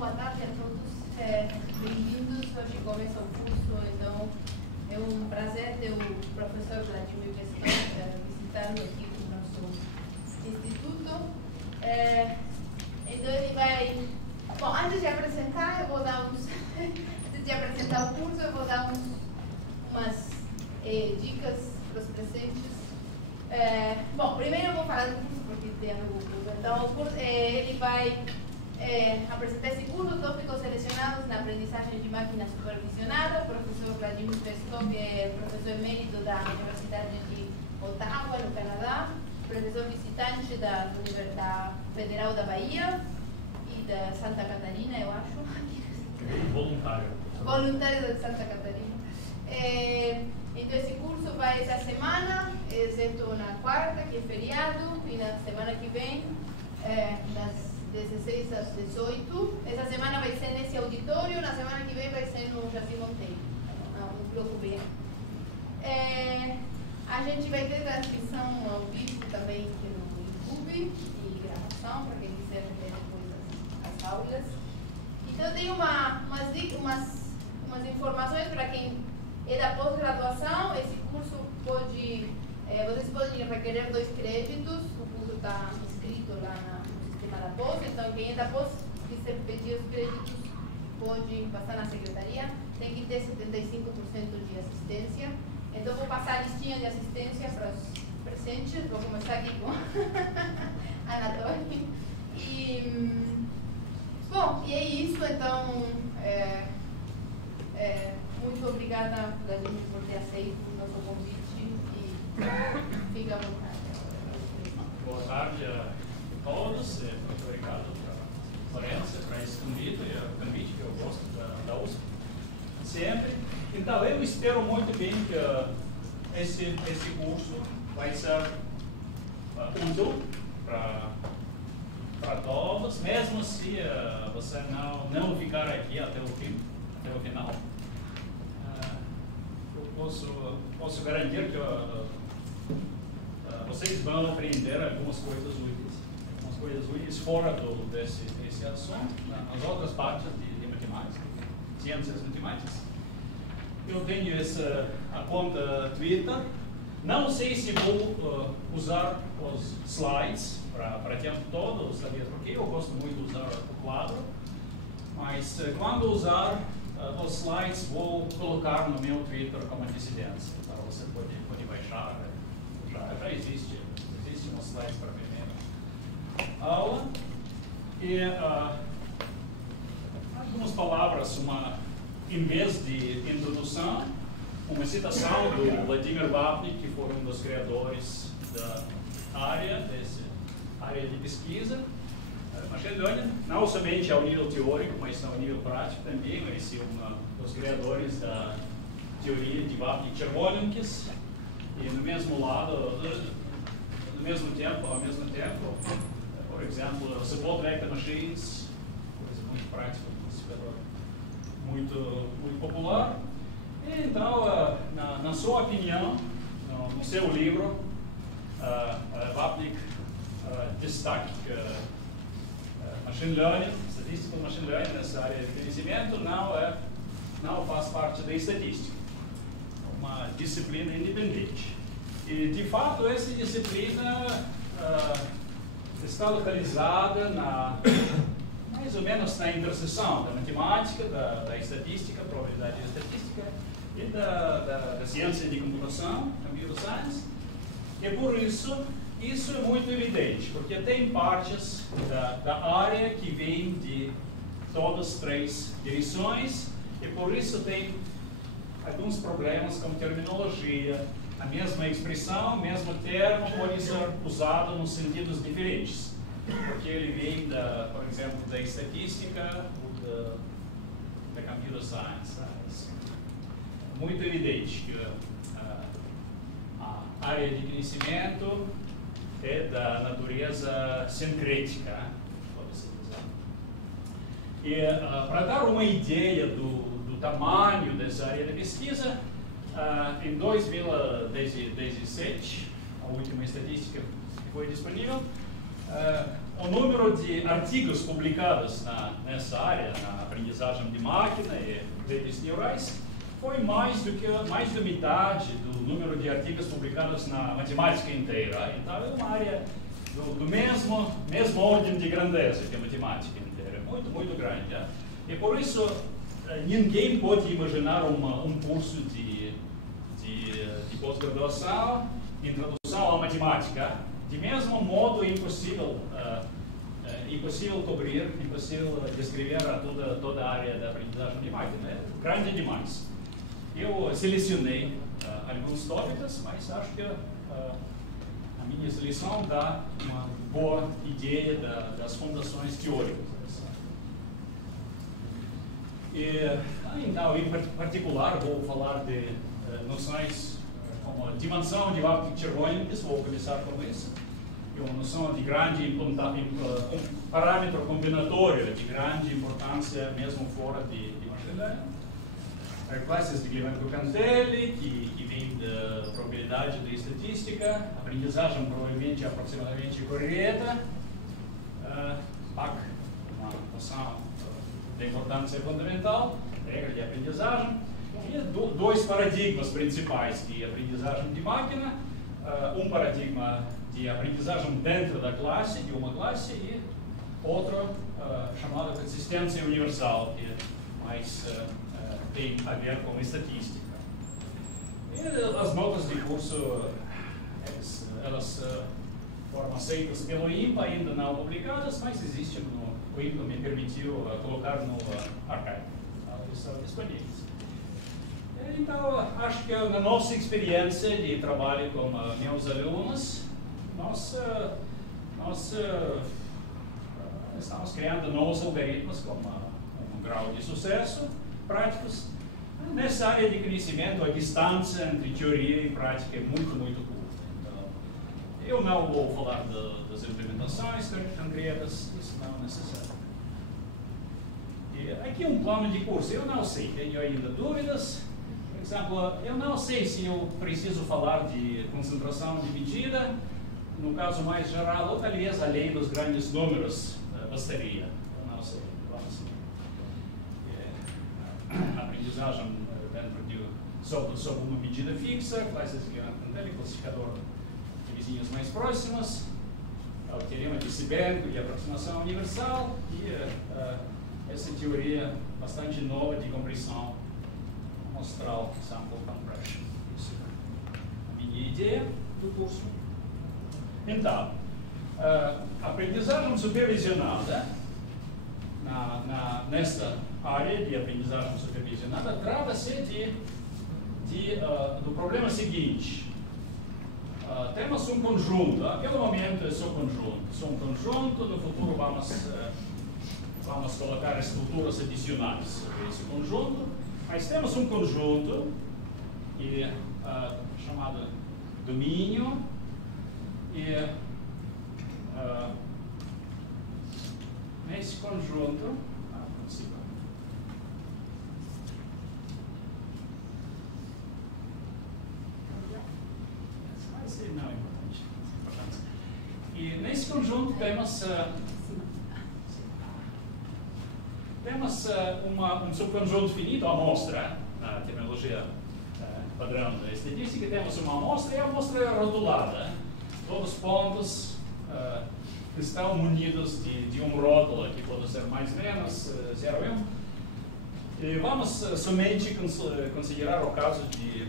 boa tarde a todos. Bem-vindos. Hoje começa o curso, então é um prazer ter o professor Vladimir Peskov visitando aqui o nosso instituto. Então ele vai... Bom, antes de apresentar, eu vou dar uns... antes de apresentar o curso, eu vou dar umas dicas para os presentes. Bom, primeiro eu vou falar do curso, porque tem no Google. Então, o curso, ele vai apresentar esse curso, tópicos selecionados na aprendizagem de máquina supervisionada. O professor Vladimir Peskov é professor emérito da Universidade de Ottawa, no Canadá, professor visitante da Federal da Bahia e da Santa Catarina, eu acho. Voluntário. Voluntário de Santa Catarina. Então, esse curso vai essa semana, exceto na quarta, que é feriado, e na semana que vem, das 16 às 18. Essa semana vai ser nesse auditório, na semana que vem vai ser no Jaci Monteiro, no Bloco B. A gente vai ter transmissão ao vivo também aqui no YouTube, e gravação, para quem quiser ver depois as aulas. Então, eu tenho umas informações para quem é da pós-graduação. Esse curso pode, vocês podem requerer 2 créditos, o curso está inscrito lá no sistema da pós, então quem é da pós, quiser pedir os créditos, pode passar na secretaria, tem que ter 75% de assistência. Então vou passar a listinha de assistência para os presentes, vou começar aqui com a Anatoly. Bom, e é isso, então... muito obrigada, Vladimir, por ter aceito o nosso convite e fica à vontade. Boa tarde a todos. Muito obrigado pela Florência, para esse convite e o convite que eu gosto da USP sempre. Então, eu espero muito bem que esse curso vai ser útil para todos, mesmo se você não ficar aqui até o final. Posso garantir que vocês vão aprender algumas coisas úteis fora desse assunto, nas outras partes de matemática, ciências matemáticas. Eu tenho a conta Twitter. Não sei se vou usar os slides para o tempo todo, sabia por quê? Eu gosto muito de usar o quadro, mas quando usar os slides, vou colocar no meu Twitter como antecedência. Então você pode baixar, já existe um slide para a primeira aula. E algumas palavras, em vez de introdução, uma citação do Vladimir Vapnik, que foi um dos criadores da área de pesquisa. Machine Learning, não somente ao nível teórico, mas ao nível prático também. Esse é um dos criadores da teoria de Vapnik-Chervonenkis. E no mesmo ao mesmo tempo, por exemplo, Support Vector Machines, coisa muito prática, muito popular. E, então, na sua opinião, no seu livro, Vapnik destaca Machine Learning, estatística do Machine Learning nessa área de conhecimento não faz parte da estatística, é uma disciplina independente. E, de fato, essa disciplina está localizada mais ou menos na interseção da matemática, da estatística, probabilidade estatística e da ciência de computação, computer science. E por isso é muito evidente, porque tem partes da área que vêm de todas as 3 direções, e por isso tem alguns problemas com terminologia. A mesma expressão, o mesmo termo pode ser usado nos sentidos diferentes, porque ele vem, por exemplo, da estatística ou da computer science. Muito evidente que a área de conhecimento é da natureza sincrética, pode-se dizer. E para dar uma ideia do tamanho dessa área de pesquisa, em 2017, a última estatística que foi disponível, o número de artigos publicados nessa área, na aprendizagem de máquina e redes neurais, foi mais da metade do número de artigos publicados na matemática inteira. Então, é uma área do mesmo ordem de grandeza que a matemática inteira, muito, muito grande. E por isso, ninguém pode imaginar um curso de pós-graduação, introdução à matemática, de mesmo modo impossível cobrir, impossível descrever toda a área da aprendizagem de máquina. É grande demais. Eu selecionei alguns tópicos, mas acho que a minha seleção dá uma boa ideia das fundações teóricas. Então, em particular, vou falar de noções como a dimensão de Vapnik-Chervonenkis, vou começar com isso. É uma noção de grande parâmetro combinatório de grande importância, mesmo fora de machine learning. Classes de Glivenko-Cantelli, que vem da probabilidade da estatística, aprendizagem provavelmente aproximadamente correta, PAC, uma noção de importância fundamental, regra de aprendizagem, e dois paradigmas principais de aprendizagem de máquina, um paradigma de aprendizagem dentro da classe, de uma classe, e outro chamado consistência universal, que mais tem a ver com estatística. E as notas de curso, elas foram aceitas pelo INPA, ainda não publicadas, mas existem o INPA me permitiu colocar no archive, estão disponíveis. Então, acho que na nossa experiência de trabalho com meus alunos, nós estamos criando novos algoritmos com um grau de sucesso práticos. Nessa área de conhecimento, a distância entre teoria e prática é muito, muito curta. Então, eu não vou falar das implementações concretas, isso não é necessário. E aqui um plano de curso, eu não sei, tenho ainda dúvidas. Por exemplo, eu não sei se eu preciso falar de concentração de medida, no caso mais geral, ou talvez a lei dos grandes números bastaria. Eu não sei, vamos ver. Aprendizagem dentro de sob uma medida fixa, classes de Glivenko-Cantelli, classificador de vizinhos mais próximos, o teorema de Sebenko de aproximação universal e essa teoria bastante nova de compressão amostral, sample compression. Isso é a minha ideia do curso. Então, aprendizagem supervisionada, nesta área de aprendizagem supervisionada, trata-se do problema seguinte. Temos um conjunto, pelo momento é só um conjunto, no futuro vamos colocar estruturas adicionais sobre esse conjunto, mas temos um conjunto chamado domínio, e nesse conjunto, não é importante. E nesse conjunto temos um subconjunto finito, a amostra, na terminologia padrão da estatística, temos uma amostra e a amostra é rotulada. Todos os pontos estão munidos de um rótulo, que pode ser mais ou menos 0 e 1. E vamos somente considerar o caso de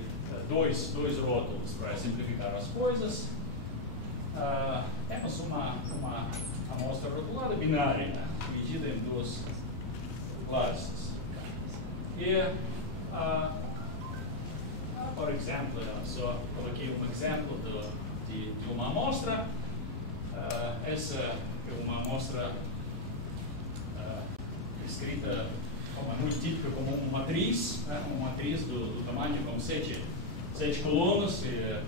dois rótulos para simplificar as coisas. Temos uma amostra rotulada binária, dividida em duas classes. E, por exemplo, só coloquei um exemplo de uma amostra. Essa é uma amostra escrita como muito típica como uma matriz, uma matriz do tamanho como 7 colunas e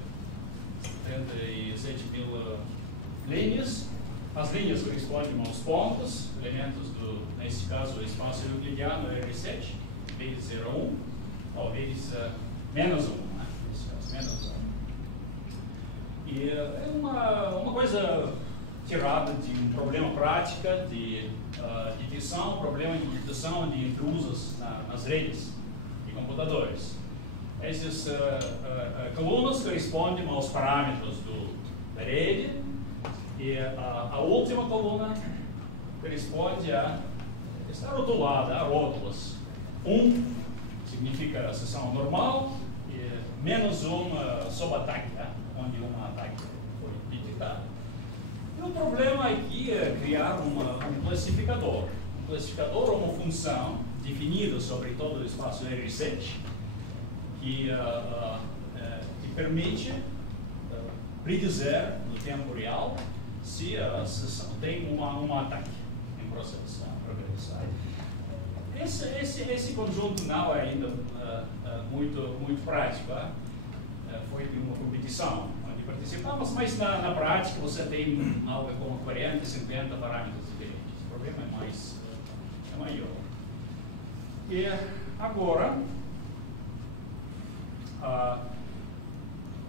37.000 linhas. As linhas correspondem aos pontos, elementos nesse caso, o espaço euclidiano é R7, vezes 0,1, ou vezes menos 1, nesse caso, menos 1. E é uma coisa tirada de um problema prático de detecção, problema de detecção de intrusos nas redes de computadores. Essas colunas correspondem aos parâmetros da rede e a última coluna corresponde está rotulada a rótulos. 1 significa a sessão normal e menos sob ataque, onde um ataque foi detectado. E o problema aqui é criar um classificador. Um classificador é uma função definida sobre todo o espaço R7 que permite predizer no tempo real se a sessão tem um ataque em processo. Esse conjunto não é ainda muito prático. Foi uma competição onde participamos, mas na prática você tem algo como 40, 50 parâmetros diferentes. O problema é maior. E agora,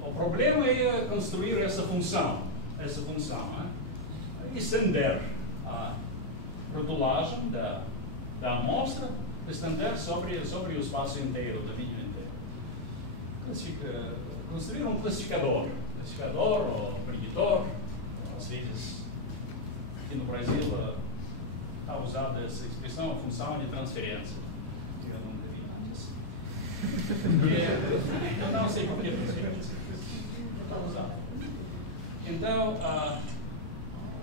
o problema é construir essa função, estender a rotulagem da amostra, estender sobre o espaço inteiro, o domínio inteiro. Construir um classificador ou preditor, às vezes aqui no Brasil está usada essa expressão, a função de transferência. Eu não devia antes. Eu não sei por que transferência. Está usada. Então,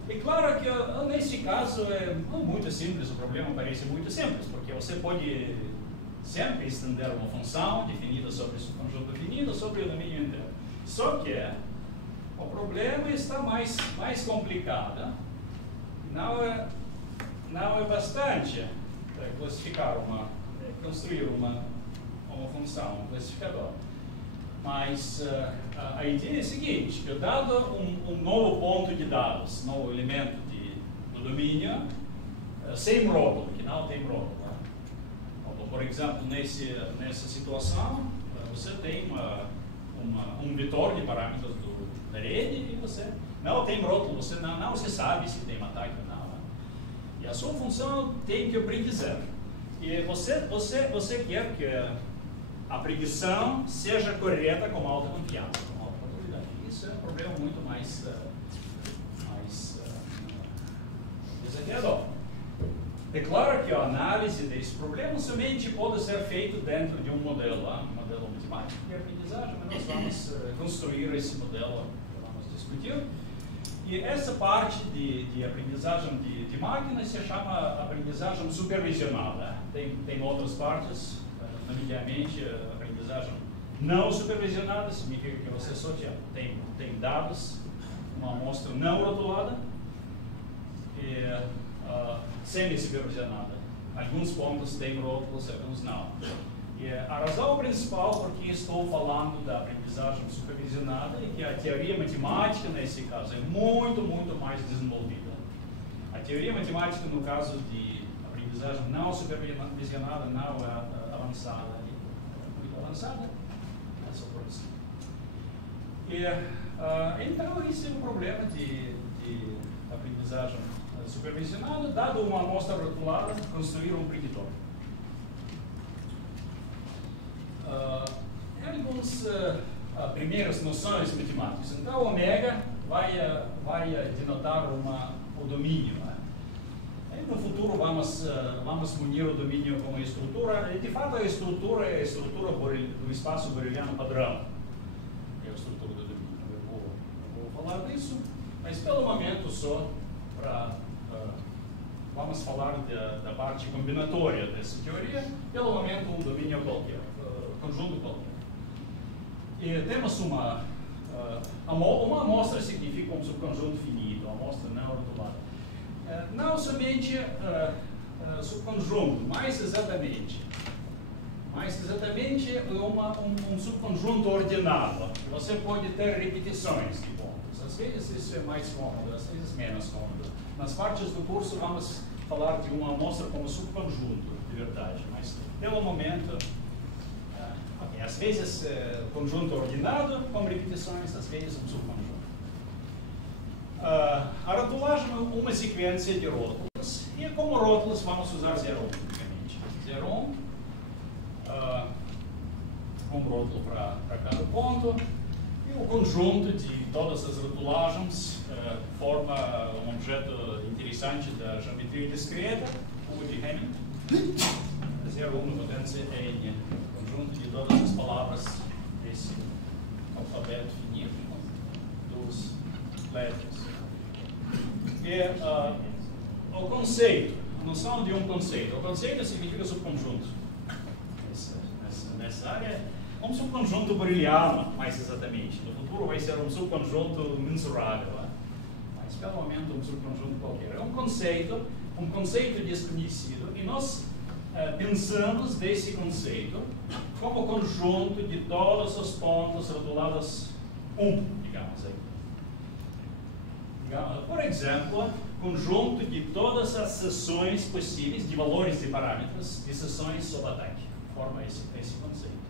é claro que nesse caso é muito simples, o problema parece muito simples, porque você pode sempre estender uma função definida sobre esse conjunto definido sobre o domínio inteiro. Só que o problema está mais complicado. Não é bastante construir uma função, um classificador. Mas a ideia é a seguinte, que dado um novo ponto de dados, novo elemento do domínio, sem rótulo, que não tem rótulo. Por exemplo, nessa situação, você tem um vetor de parâmetros da rede e você não tem rótulo, você não se sabe se tem ataque ou não. E a sua função tem que predizer. E você quer que a predição seja correta com alta confiança, com alta probabilidade. Isso é um problema muito mais desafiador. É claro que a análise desse problema somente pode ser feita dentro de um modelo matemático de aprendizagem, mas nós vamos construir esse modelo que vamos discutir. E essa parte de aprendizagem de máquina se chama aprendizagem supervisionada. Tem outras partes, nomeadamente a aprendizagem não supervisionada, significa que você só tem dados, uma amostra não rotulada, e semi-supervisionada. Alguns pontos têm rótulos, alguns não. E a razão principal por que estou falando da aprendizagem supervisionada é que a teoria matemática, nesse caso, é muito mais desenvolvida. A teoria matemática, no caso de aprendizagem não supervisionada, não é avançada, muito avançada, é só produzida. Então, esse é um problema de aprendizagem supervisionada, dado uma amostra rotulada, construir um preditor. Algumas primeiras noções matemáticas. Então, ômega vai denotar o domínio. No futuro, vamos munir o domínio com uma estrutura. De fato, a estrutura é a estrutura do espaço boreliano padrão. É a estrutura do domínio. Eu vou falar disso, mas pelo momento só vamos falar da parte combinatória dessa teoria. Pelo momento, um domínio qualquer, conjunto qualquer. E temos uma amostra significa um subconjunto finito, uma amostra não rotulada. Não somente subconjunto, mais exatamente um subconjunto ordenado. Você pode ter repetições de pontos. Às vezes isso é mais cômodo, às vezes menos cômodo. Nas partes do curso vamos falar de uma amostra como subconjunto, de verdade, mas pelo momento, às vezes conjunto ordenado com repetições, às vezes um subconjunto. a rotulagem é uma sequência de rótulos, e como rótulos vamos usar 0, 1, unicamente. 0, 1, um rótulo para cada ponto, e o conjunto de todas as rotulagens forma um objeto interessante da geometria discreta, o de Hamming. 0, 1 potência em conjunto de todas as palavras desse alfabeto finito dos letras. E o conceito, a noção de um conceito. O conceito significa subconjunto. Nessa área, um subconjunto booleano, mais exatamente. No futuro vai ser um subconjunto mensurável, mas pelo momento um subconjunto qualquer. É um conceito desconhecido, e nós pensamos desse conceito como conjunto de todos os pontos rotulados 1, digamos aí. Por exemplo, conjunto de todas as seções possíveis de valores de parâmetros de seções sob ataque. Forma esse conceito.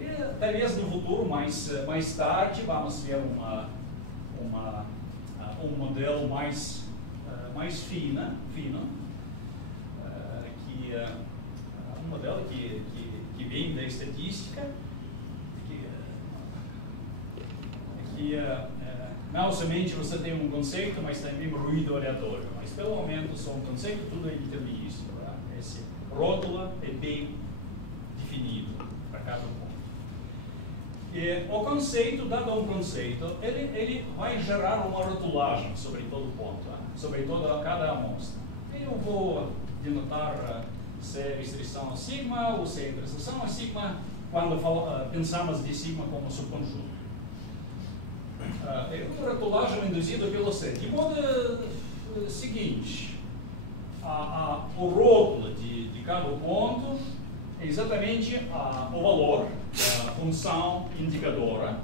E talvez no futuro, mais tarde, vamos ver um modelo mais fino, um modelo que vem da estatística, que não somente você tem um conceito, mas também um ruído aleatório. Mas pelo momento só um conceito, tudo é determinístico. Esse rótulo é bem definido para cada ponto. E o conceito, dado um conceito, ele vai gerar uma rotulagem sobre todo ponto, sobre cada amostra. Eu vou denotar se é restrição a sigma ou se é interseção a sigma, quando pensamos de sigma como subconjunto. É uma rotulagem induzida pelo C. De modo seguinte, o rótulo de cada ponto é exatamente o valor da função indicadora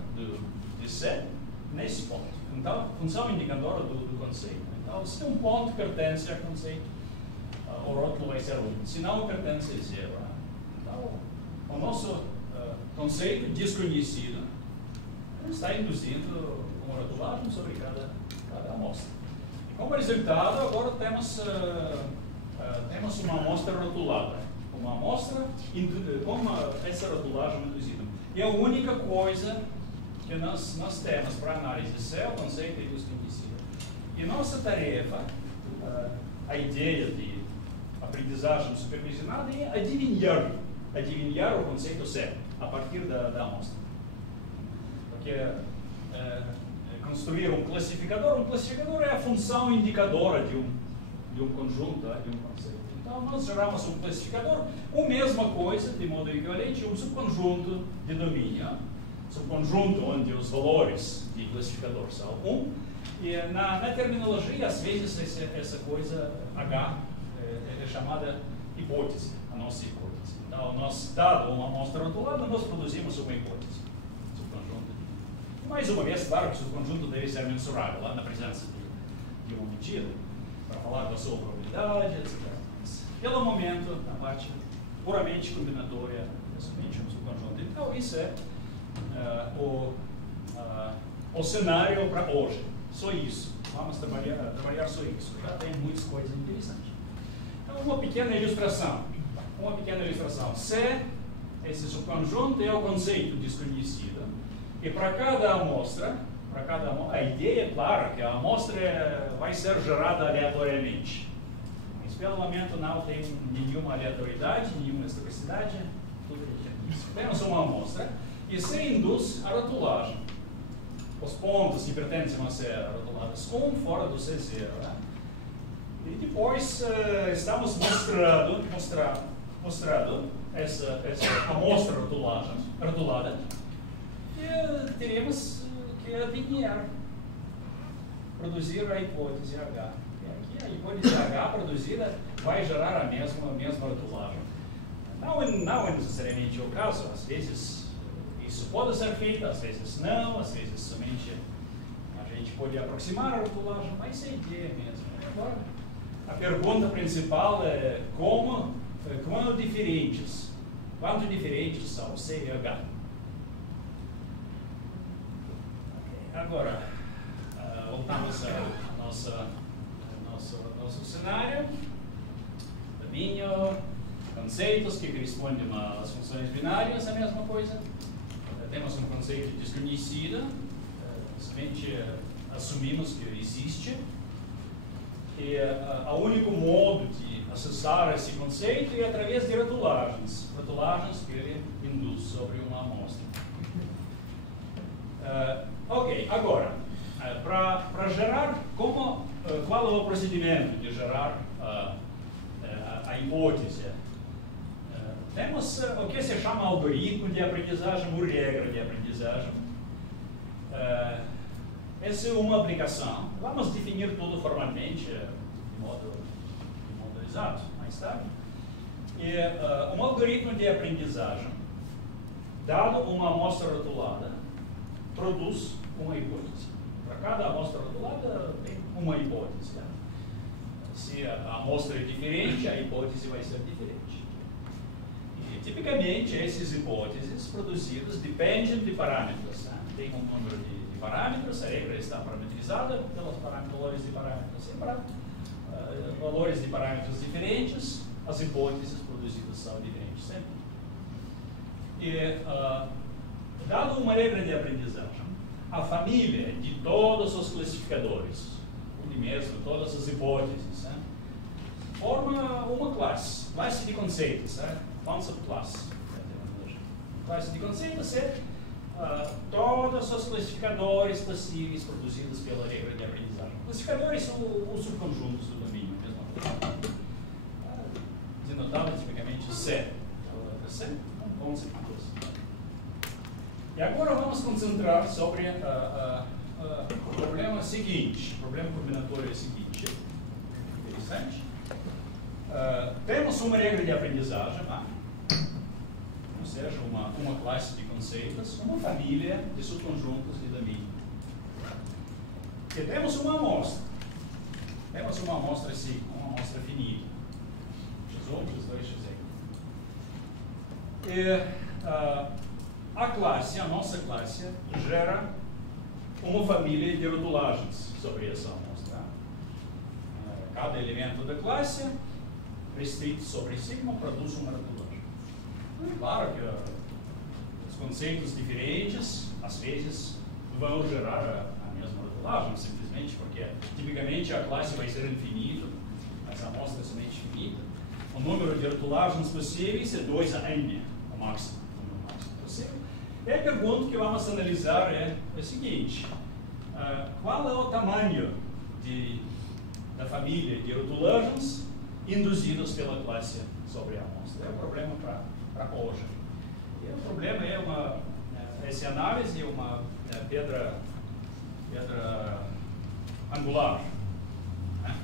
de C nesse ponto. Então, função indicadora do conceito. Então, se um ponto pertence ao conceito, o rótulo vai ser 1. Se não, pertence a 0. Então, o nosso conceito desconhecido está induzindo uma rotulagem sobre cada amostra. E como resultado, agora temos uma amostra rotulada. Uma amostra com essa rotulagem induzida. E a única coisa que nós temos para análise de C é o conceito desconhecido. E nossa tarefa, a ideia de aprendizagem supervisionada é adivinhar o conceito C a partir da amostra. Porque construir um classificador é a função indicadora de um conjunto, de um conceito. Então, nós geramos um classificador, a mesma coisa, de modo equivalente, um subconjunto de domínio. Subconjunto onde os valores de classificador são 1. E na terminologia, às vezes, essa coisa H é chamada hipótese, a nossa hipótese. Então, nós, dado uma amostra rotulada, nós produzimos uma hipótese. Subconjunto. Mais uma vez, claro que o subconjunto deve ser mensurável, lá na presença de uma medida, para falar da sua probabilidade, etc. Pelo momento, a parte puramente combinatória é somente um subconjunto. Então, isso é o cenário para hoje. Só isso. Vamos trabalhar só isso. Já tem muitas coisas interessantes. Então, uma pequena ilustração. C, esse subconjunto, é o conceito desconhecido. E para cada amostra, a ideia é clara que a amostra vai ser gerada aleatoriamente. Mas pelo momento não tem nenhuma aleatoriedade, nenhuma historicidade, tudo é isso. Temos uma amostra e se induz a rotulagem. Os pontos que pertencem a ser rotulados fora do C0. E depois estamos mostrando essa amostra rotulada. E teremos que adivinhar, produzir a hipótese H. E aqui a hipótese H produzida vai gerar a mesma rotulagem. Não é necessariamente o caso, às vezes isso pode ser feito, às vezes não, às vezes somente a gente pode aproximar a rotulagem, mas é a ideia mesmo. Agora, a pergunta principal é quanto diferentes são C e H. Agora, voltando voltamos ao nosso cenário. Domínio, conceitos que correspondem às funções binárias, a mesma coisa. Temos um conceito desconhecido, somente assumimos que existe. E o único modo de acessar esse conceito é através de rotulagens que ele induz sobre uma amostra. Ok, agora, para gerar, qual é o procedimento de gerar a hipótese? Temos o que se chama algoritmo de aprendizagem ou regra de aprendizagem. Essa é uma aplicação. Vamos definir tudo formalmente, de modo exato, mais tarde. Um algoritmo de aprendizagem, dado uma amostra rotulada, produz uma hipótese. Para cada amostra rotulada, tem uma hipótese. Né? Se a amostra é diferente, a hipótese vai ser diferente. E, tipicamente, essas hipóteses produzidas dependem de parâmetros. Né? Tem um número de parâmetros, a regra está parametrizada pelos valores de parâmetros. E para valores de parâmetros diferentes, as hipóteses produzidas são diferentes sempre. E, dado uma regra de aprendizagem, a família de todos os classificadores, mesmo todas as hipóteses, né, forma uma classe de conceitos, né, concept class. Classe de conceitos é todos os classificadores possíveis produzidos pela regra de aprendizagem. Classificadores são os subconjuntos do domínio, mesmo. Denotado tipicamente C. C, um concept class. E agora vamos concentrar sobre o problema seguinte, o problema combinatório é o seguinte, interessante. Temos uma regra de aprendizagem, ou seja, uma classe de conceitos, uma família de subconjuntos de domínio. E temos uma amostra. Temos uma amostra assim, uma amostra finita. X1, X2, Xn. E a nossa classe, gera uma família de rotulagens sobre essa amostra. Cada elemento da classe, restrito sobre sigma, produz uma rotulagem. Claro que os conceitos diferentes, às vezes, vão gerar a mesma rotulagem, simplesmente porque, tipicamente, a classe vai ser infinita, mas a amostra é somente finita. O número de rotulagens possíveis é 2 a n, o máximo. E a pergunta que vamos analisar é o seguinte: qual é o tamanho da família de rotulagens induzidas pela classe sobre a amostra? É o problema para hoje. E o problema é essa análise é uma pedra angular, né,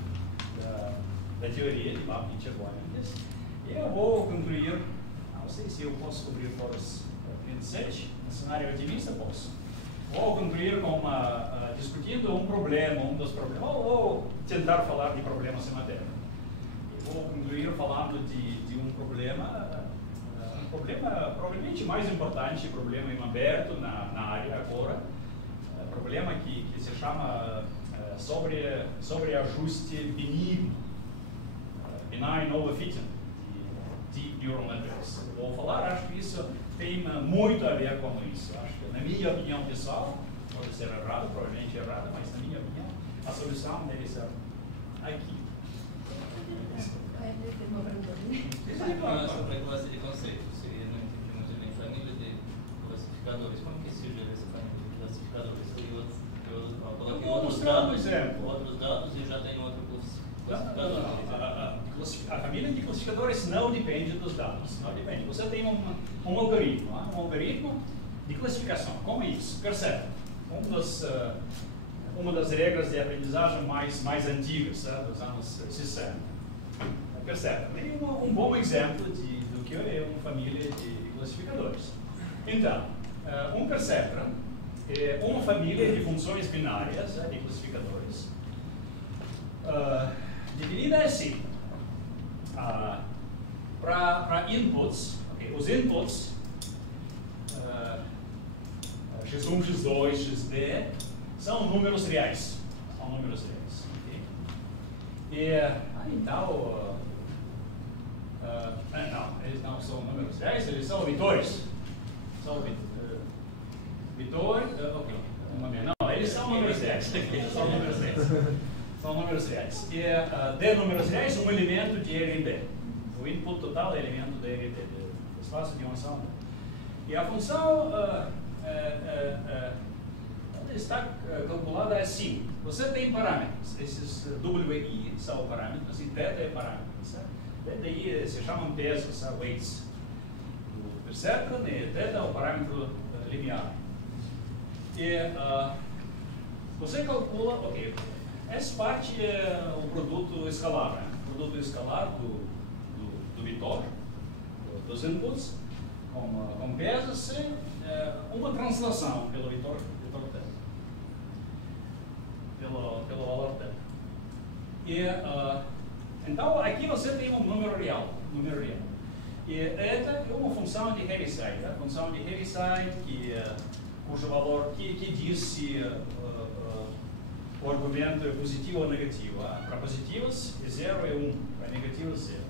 da teoria de Vapnik-Chervonen. E eu vou concluir, não sei se eu posso cobrir todos 27, no cenário otimista, posso. Vou concluir com discutindo um dos problemas, ou tentar falar de problemas em matéria. Vou concluir falando de um problema provavelmente mais importante, problema em aberto na área agora, problema que se chama sobre ajuste benigno, benign overfitting de deep neural networks. Vou falar, acho que isso tem muito a ver com isso. Acho que, na minha opinião pessoal, pode ser errado, provavelmente errado, mas na minha opinião, a solução deve ser aqui. Sobre a classe de conceitos, seria no entendimento de família de classificadores. Como que se gera essa família de classificadores? Eu coloquei outros dados e já tem outro classificador. A família de classificadores não depende dos dados, não depende. Você tem um algoritmo de classificação. Como isso? Percebe? Uma das regras de aprendizagem mais antigas, dos anos 60. Percebe? Tem um bom exemplo do que é uma família de classificadores. Então, um perceptron é uma família de funções binárias, de classificadores, dividida assim. Para inputs, os inputs, x1, x2, xb, são números reais. são números reais. Okay? E então, não, eles não são números reais, eles são vetores. São vetores, ok, não, eles são números reais. São números reais. São números reais. E de números reais, um elemento de RD. O input total é elemento de RD, do espaço de uma soma. E a função está calculada assim. Você tem parâmetros. Esses WI são parâmetros e θ é parâmetros. Daí se chamam pesos, weights. O perceptron e θ é o parâmetro linear. E você calcula, ok, essa parte é o produto escalar, né? O produto escalar do vetor, dos inputs, com pesos e uma translação pelo vetor θ, pelo valor θ. E então aqui você tem um número real. E esta é uma função de Heaviside, a função de Heaviside cujo valor que diz se o argumento é positivo ou negativo. Para positivos é 0 e 1, para negativos 0.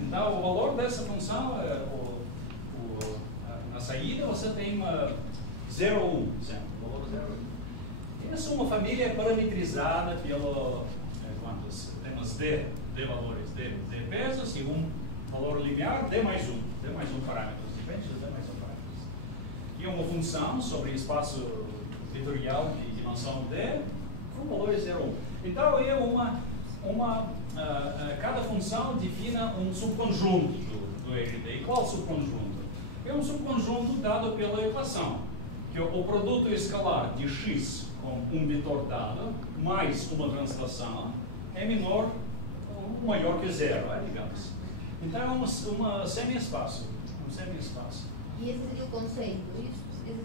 Então o valor dessa função, na saída você tem 0 ou 1, sempre, o valor 0 ou 1. Essa é uma família parametrizada pelo, temos D valores, D pesos e um valor linear, D mais um parâmetros, depende de D mais um parâmetros. E uma função sobre espaço vetorial de dimensão D com valores 0, 1. Então é cada função define um subconjunto do RD. E qual subconjunto? É um subconjunto dado pela equação, que o produto escalar de x com um vetor dado mais uma translação é menor ou maior que 0, digamos. Então é uma semi-espaço. E esse seria o conceito?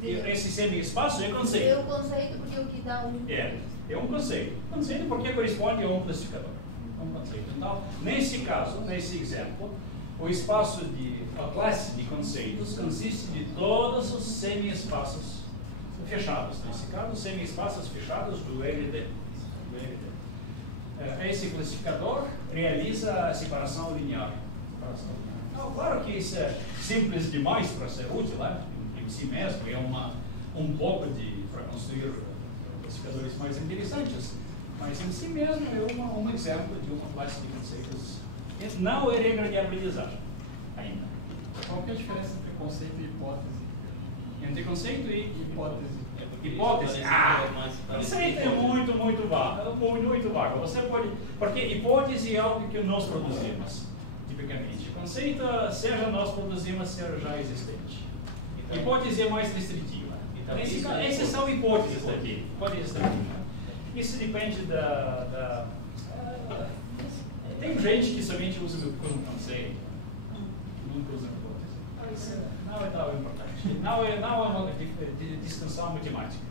Esse semi-espaço é conceito. É o conceito porque o que dá um... É um conceito. Conceito porque corresponde a um classificador. Um conceito. Então, nesse caso, nesse exemplo, a classe de conceitos consiste de todos os semi-espaços fechados. Nesse caso, semi-espaços fechados do RD. Esse classificador realiza a separação linear. Então, claro que isso é simples demais para ser útil, né? Em si mesmo, é um pouco para construir classificadores mais interessantes, mas em si mesmo é um exemplo de uma classe de conceitos. Não é regra de aprendizagem ainda. Qual que é a diferença entre conceito e hipótese? Entre conceito e hipótese. Hipótese? Conceito é muito vago. Você pode, porque hipótese é algo que nós produzimos, tipicamente. Conceito, seja nós produzimos, seja já existente. Então, hipótese é mais restritiva. Então, esses são hipóteses daqui. Isso depende tem gente que somente usa o conceito, nunca usa hipótese. Não é tão importante. Não é uma distinção matemática.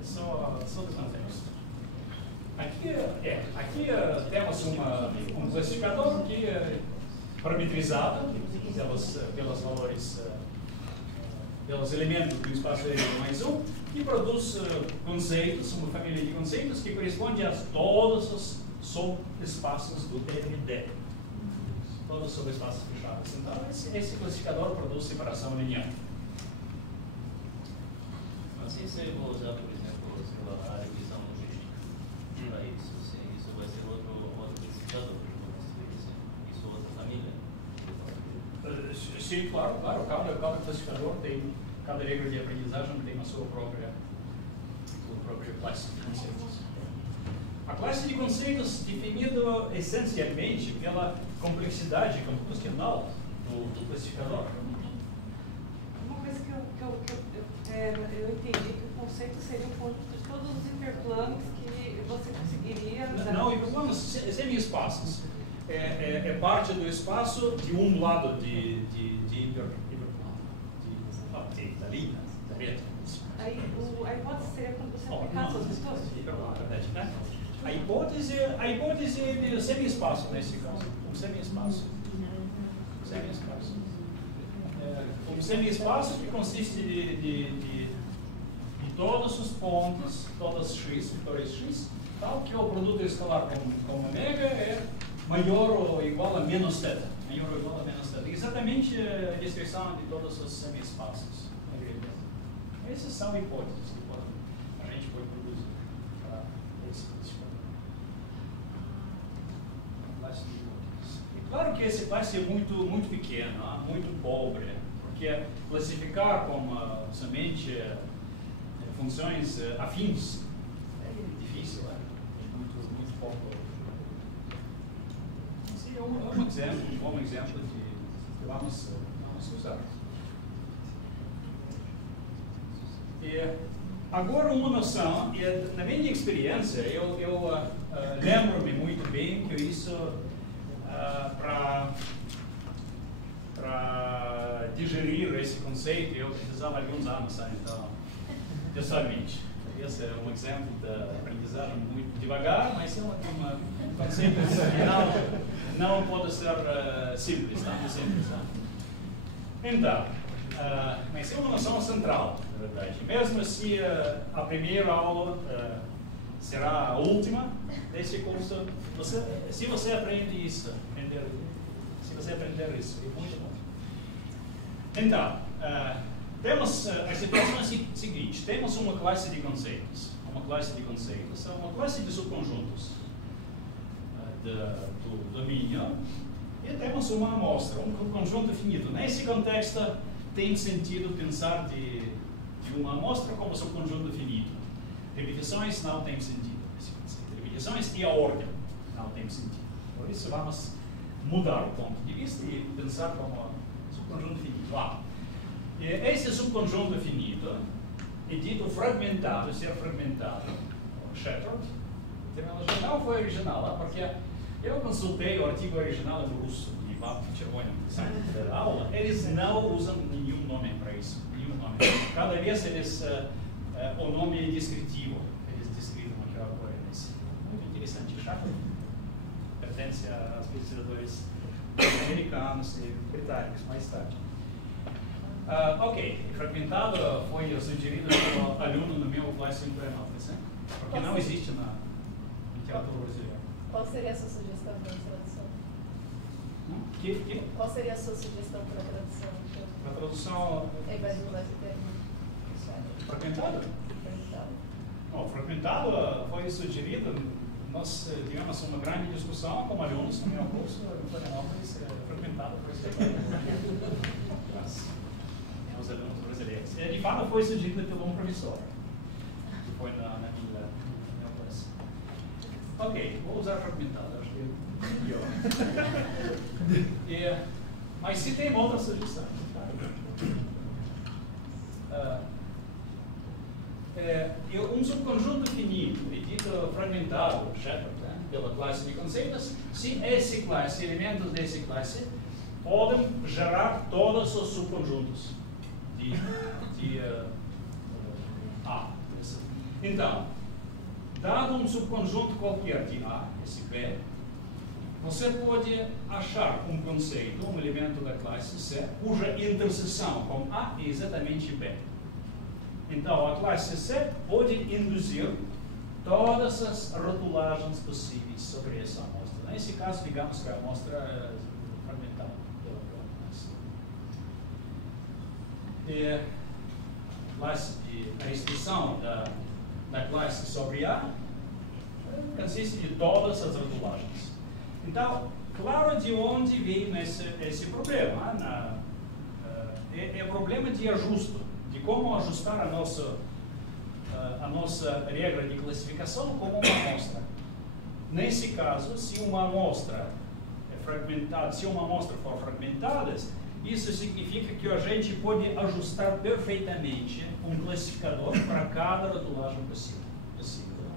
É só do contexto. Aqui temos um classificador que é parametrizado pelos valores, pelos elementos do espaço R mais 1, que produz conceitos, uma família de conceitos que corresponde a todos os subespaços do RD. Todos os subespaços fechados. Então, esse classificador produz separação linear. Assim, se eu vou usar, por exemplo, a revisão logística para isso, isso vai ser outro classificador que eu vou construir, isso é outra família? Sim, claro. Cada classificador tem, cada regra de aprendizagem tem a sua própria classe de conceitos. A classe de conceitos definida essencialmente pela complexidade computacional do classificador. Uma coisa que eu entendi que o conceito seria um conjunto de todos os hiperplanos que você conseguiria... Não, hiperplanos semi-espaços. É parte do espaço de um lado de hiperplano. Da linha, da reta. A hipótese seria quando você aplicar suas respostas? Né? A hipótese é de semi-espaço nesse caso. Um semi-espaço. Um semi-espaço que consiste de todos os pontos, todas x, vetores x, tal que o produto escalar com ômega é maior ou igual a menos θ. Maior ou igual a menos θ. Exatamente a descrição de todos os semi-espaços. Essas são hipóteses que a gente pode produzir para esse tipo. Classe de hipóteses. E claro que essa classe é muito pequena, muito pobre, porque classificar como somente funções afins é difícil, é muito pouco. Esse é um bom exemplo que vamos usar. E agora uma noção, na minha experiência, eu lembro-me muito bem que isso para digerir esse conceito eu precisava de alguns anos, então, pessoalmente. Esse é um exemplo da aprendizagem muito devagar, mas é um conceito que não pode ser simples, tão simples. Então, mas é uma noção central, na verdade. Mesmo se a primeira aula será a última desse curso, se você aprender isso, é muito bom. Então, temos a situação seguinte: temos uma classe de conceitos, é uma classe de subconjuntos do domínio, e temos uma amostra, um conjunto finito. Nesse contexto, tem sentido pensar de uma amostra como subconjunto finito. Repetições não tem sentido. Repetições e a ordem não tem sentido. Por isso, vamos mudar o ponto de vista e pensar como subconjunto finito. Esse subconjunto finito é dito fragmentado, ser fragmentado, shattered. A terminologia não foi original, porque eu consultei o artigo original no russo de Vapnik Chervonin da aula. Eles não usam nenhum nome para isso, nenhum nome. Cada vez eles o nome é descritivo, eles descrevem aquela coerência. Muito interessante. Shattered pertence aos pesquisadores americanos e britânicos mais tarde. Ok, fragmentado foi sugerido pelo aluno no meu classe em Florianópolis, porque não existe na literatura brasileira. Qual seria a sua sugestão para a tradução? Qual seria a sua sugestão para a tradução? Para a tradução... Aí vai mudar esse termo. Fragmentado? Bom, fragmentado foi sugerido. Nós tivemos uma grande discussão com alunos no meu curso em Florianópolis. Fragmentado foi sugerido. Os alunos brasileiros. De fato, foi sugerido pelo um professor, que foi na minha classe. Ok, vou usar fragmentado, acho que é melhor. Mas se tem outra sugestão. Um subconjunto finito, dito fragmentado, pela classe de conceitos, se elementos dessa classe podem gerar todos os subconjuntos de A. Então, dado um subconjunto qualquer de A, esse B, você pode achar um conceito, um elemento da classe C, cuja interseção com A é exatamente B. Então, a classe C pode induzir todas as rotulagens possíveis sobre essa amostra. Nesse caso, digamos que a amostra é fragmentada pela classe. A restrição da classe sobre A consiste de todas as rotulagens. Então, claro de onde vem esse problema. É problema de ajuste, de como ajustar a nossa regra de classificação como uma amostra. Nesse caso, se uma amostra é fragmentada, se uma amostra for fragmentada, isso significa que a gente pode ajustar perfeitamente um classificador para cada rotulagem possível. É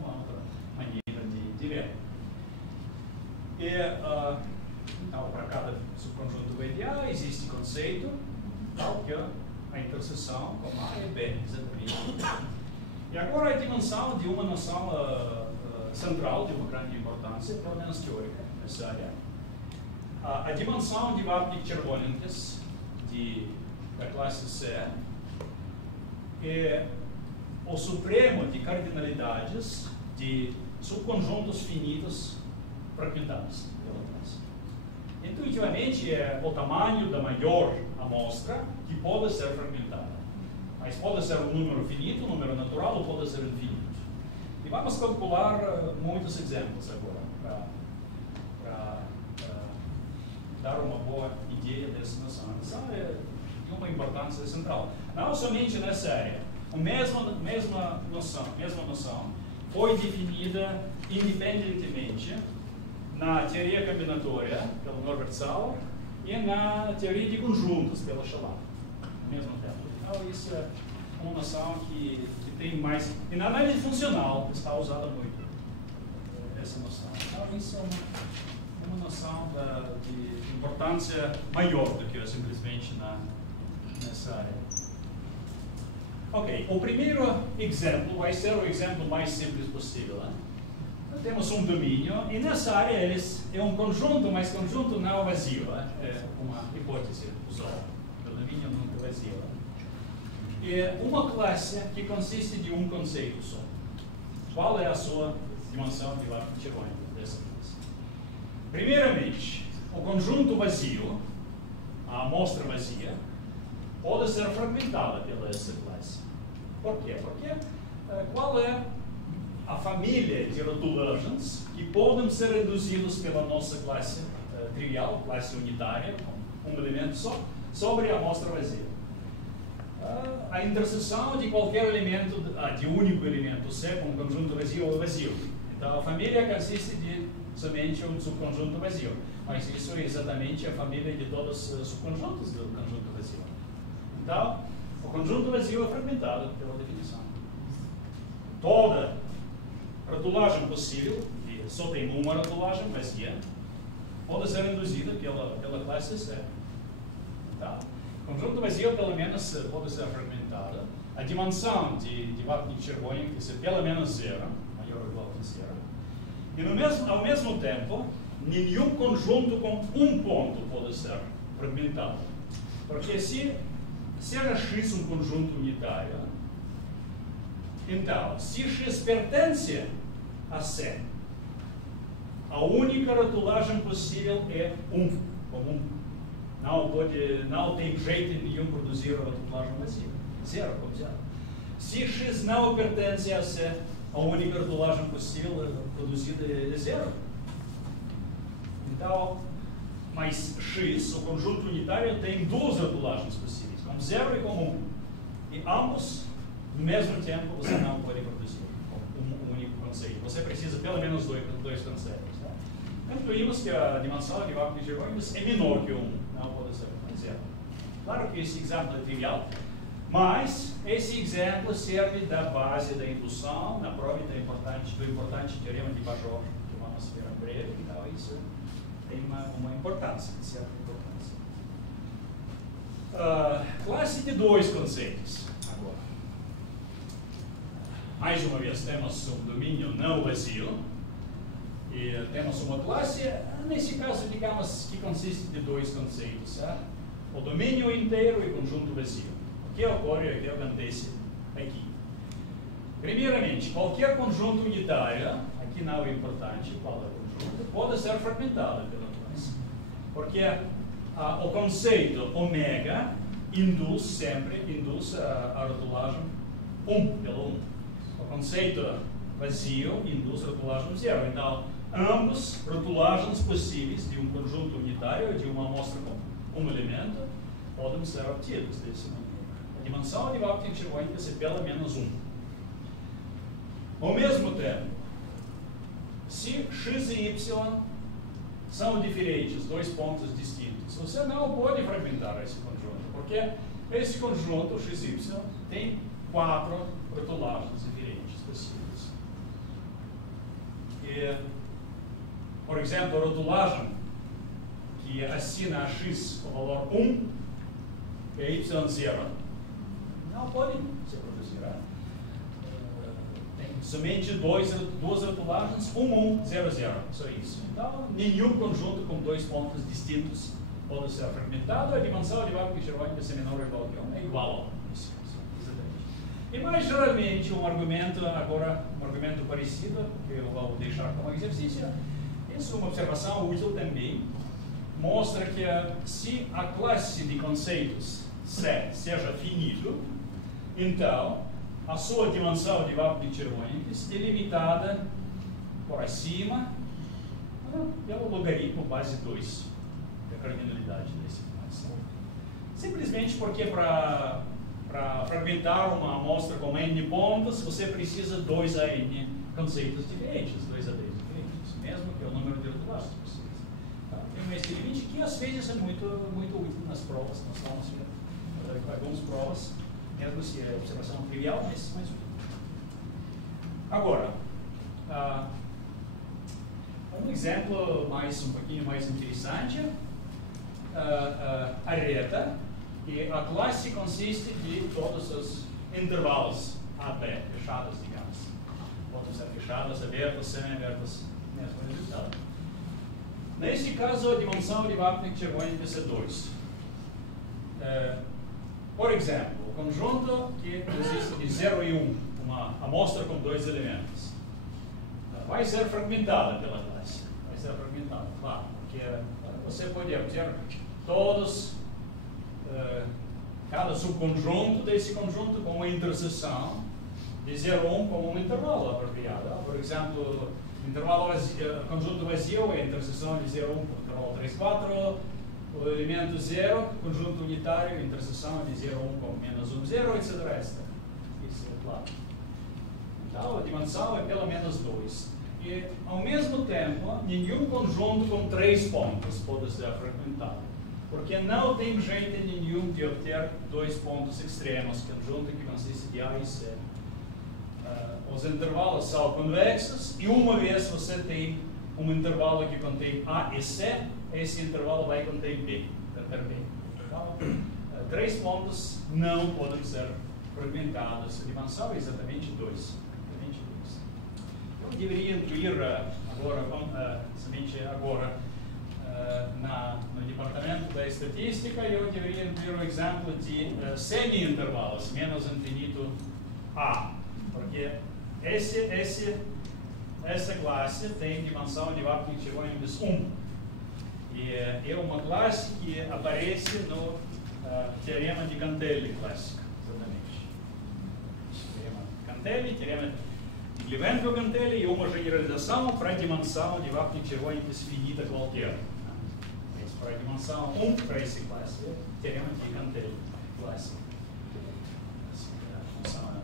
uma outra maneira de ver. Então, para cada subconjunto EDA existe conceito, tal que a interseção com A e B, exatamente. E agora a dimensão de uma noção central, de uma grande importância, pelo menos teórica, nessa área. A dimensão de Vapnik-Chervonin da classe C é o supremo de cardinalidades de subconjuntos finitos fragmentados pela classe. Intuitivamente, é o tamanho da maior amostra que pode ser fragmentada. Mas pode ser um número finito, um número natural, ou pode ser infinito. E vamos calcular muitos exemplos agora, para dar uma boa ideia dessa noção. A noção é de uma importância central. Não somente nessa área. A mesma noção foi definida independentemente na teoria combinatória, pelo Norbert Sauer, e na teoria de conjuntos, pela Shalom, ao mesmo tempo. Então, isso é uma noção que tem mais... E na análise funcional está usada muito essa noção. Então, isso é uma noção de importância maior do que simplesmente nessa área. Ok, o primeiro exemplo vai ser o exemplo mais simples possível. Né? Temos um domínio, e nessa área é um conjunto, mas conjunto não vazio. É uma hipótese usual. O domínio nunca vazio. É uma classe que consiste de um conceito só. Qual é a sua dimensão de Lagrangiana dessa classe? Primeiramente, o conjunto vazio, a amostra vazia, pode ser fragmentada pela essa classe. Por quê? Porque qual é a família de rotulagens que podem ser reduzidos pela nossa classe trivial, classe unitária, com um elemento só, sobre a amostra vazia? A interseção de qualquer elemento, de único elemento C com um conjunto vazio ou vazio. Então, a família consiste de somente um subconjunto vazio. Mas isso é exatamente a família de todos os subconjuntos do conjunto vazio. Então, o conjunto vazio é fragmentado pela definição. Toda rotulagem possível, que só tem uma rotulagem vazia, pode ser reduzida pela classe C. Então, o conjunto vazio, pelo menos, pode ser fragmentado. A dimensão de Vapnik-Chervonin tem que ser pelo menos zero, maior ou igual a zero. E ao mesmo tempo, nenhum conjunto com um ponto pode ser fragmentado. Porque se era X um conjunto unitário, então, se X pertence a C, a única rotulagem possível é 1, como 1. Não tem jeito nenhum produzir a rotulagem vazia. Zero, como zero. Se X não pertence a C, a única rotulagem possível produzida é zero. Então, mas X, o conjunto unitário, tem duas rotulagens possíveis, com 0 e com 1. E ambos, no mesmo tempo, você não pode produzir com um único conceito. Você precisa pelo menos dois conceitos. Tá? Concluímos que a dimensão de Vapnik-Chervonin é menor que 1, não pode ser 0. Claro que esse exemplo é trivial, mas esse exemplo serve da base da indução na prova do importante teorema de Bajor, que vamos ver em breve. Então, isso tem uma importância, certa importância. Classe de dois conceitos. Agora, mais uma vez, temos um domínio não vazio. E temos uma classe, nesse caso, digamos, que consiste de dois conceitos. Certo? O domínio inteiro e conjunto vazio. O que ocorre, o que acontece aqui? Primeiramente, qualquer conjunto unitário, aqui não é importante qual é o conjunto, pode ser fragmentado pela classe. Porque o conceito omega sempre induz a rotulagem 1 pelo 1. O conceito vazio induz a rotulagem 0. Então, ambos rotulagens possíveis de um conjunto unitário, de uma amostra com um elemento, podem ser obtidos desse maneira. A dimensão de Vapnik-Chervonin vai ser pelo menos 1. Ao mesmo tempo, se x e y são diferentes, dois pontos distintos, você não pode fragmentar esse conjunto, porque esse conjunto x e y tem 4 rotulagens diferentes possíveis. E, por exemplo, a rotulagem que assina a x o valor 1 e a y 0 não pode se produzir. Tem somente duas rotulagens, 1, 1, 0, 0. Só isso. Então, nenhum conjunto com dois pontos distintos pode ser fragmentado. A dimensão de Vapnik-Chervonin vai ser menor ou igual que 1. É igual a 1. E mais geralmente agora um argumento parecido, que eu vou deixar como exercício, isso é uma observação útil também, mostra que se a classe de conceitos C seja finito, então a sua dimensão de Vapnik-Chervonikis é limitada por acima pelo logaritmo base 2 da cardinalidade dessa dimensão. Simplesmente porque para fragmentar uma amostra com n pontos, você precisa 2 a n conceitos diferentes, 2 a 10 diferentes, mesmo que o número de ortodoxos precisa. Tá? Tem esse limite que às vezes é muito útil nas provas, nós falamos com algumas provas, mesmo se é observação trivial, mas mais útil. Agora, um exemplo um pouquinho mais interessante, a reta, e a classe consiste de todos os intervalos A, B, fechados, digamos. Podem ser fechados, abertos, semi-abertos, mesmo resultado. Nesse caso, a dimensão de Vapnik-Chervonikis é 2. Por exemplo, o conjunto que consiste de 0 e 1, uma amostra com 2 elementos, vai ser fragmentada pela classe. Vai ser fragmentada, claro, porque você pode obter todos, cada subconjunto desse conjunto com uma interseção de 0 a 1 como um intervalo apropriado. Por exemplo, conjunto vazio é a interseção de 0 a 1 com o intervalo 3, 4. O elemento 0, conjunto unitário, interseção de 0 a 1 com menos 1, 0, etc. Isso é claro. Então, a dimensão é pelo menos 2. E, ao mesmo tempo, nenhum conjunto com 3 pontos pode ser fragmentado. Porque não tem jeito nenhum de obter 2 pontos extremos, conjunto que consiste de A e C. Os intervalos são convexos e uma vez você tem um intervalo que contém A e C, esse intervalo vai conter B. Então, 3 pontos não podem ser fragmentados. A dimensão é exatamente 2. Eu deveria incluir somente agora, no departamento da estatística, eu deveria incluir um exemplo de semi-intervalos, menos infinito A, porque essa classe tem dimensão de Vapnik-Chervonikis 1. E é uma classe que aparece no teorema de Cantelli clássico, exatamente. Teorema de Cantelli, teorema de Klimenko-Cantelli é uma generalização para a dimensão de Vapnik-Chervonikis finita qualquer. Para a dimensão 1 para essa classe, é teorema de Cantelli clássico. Função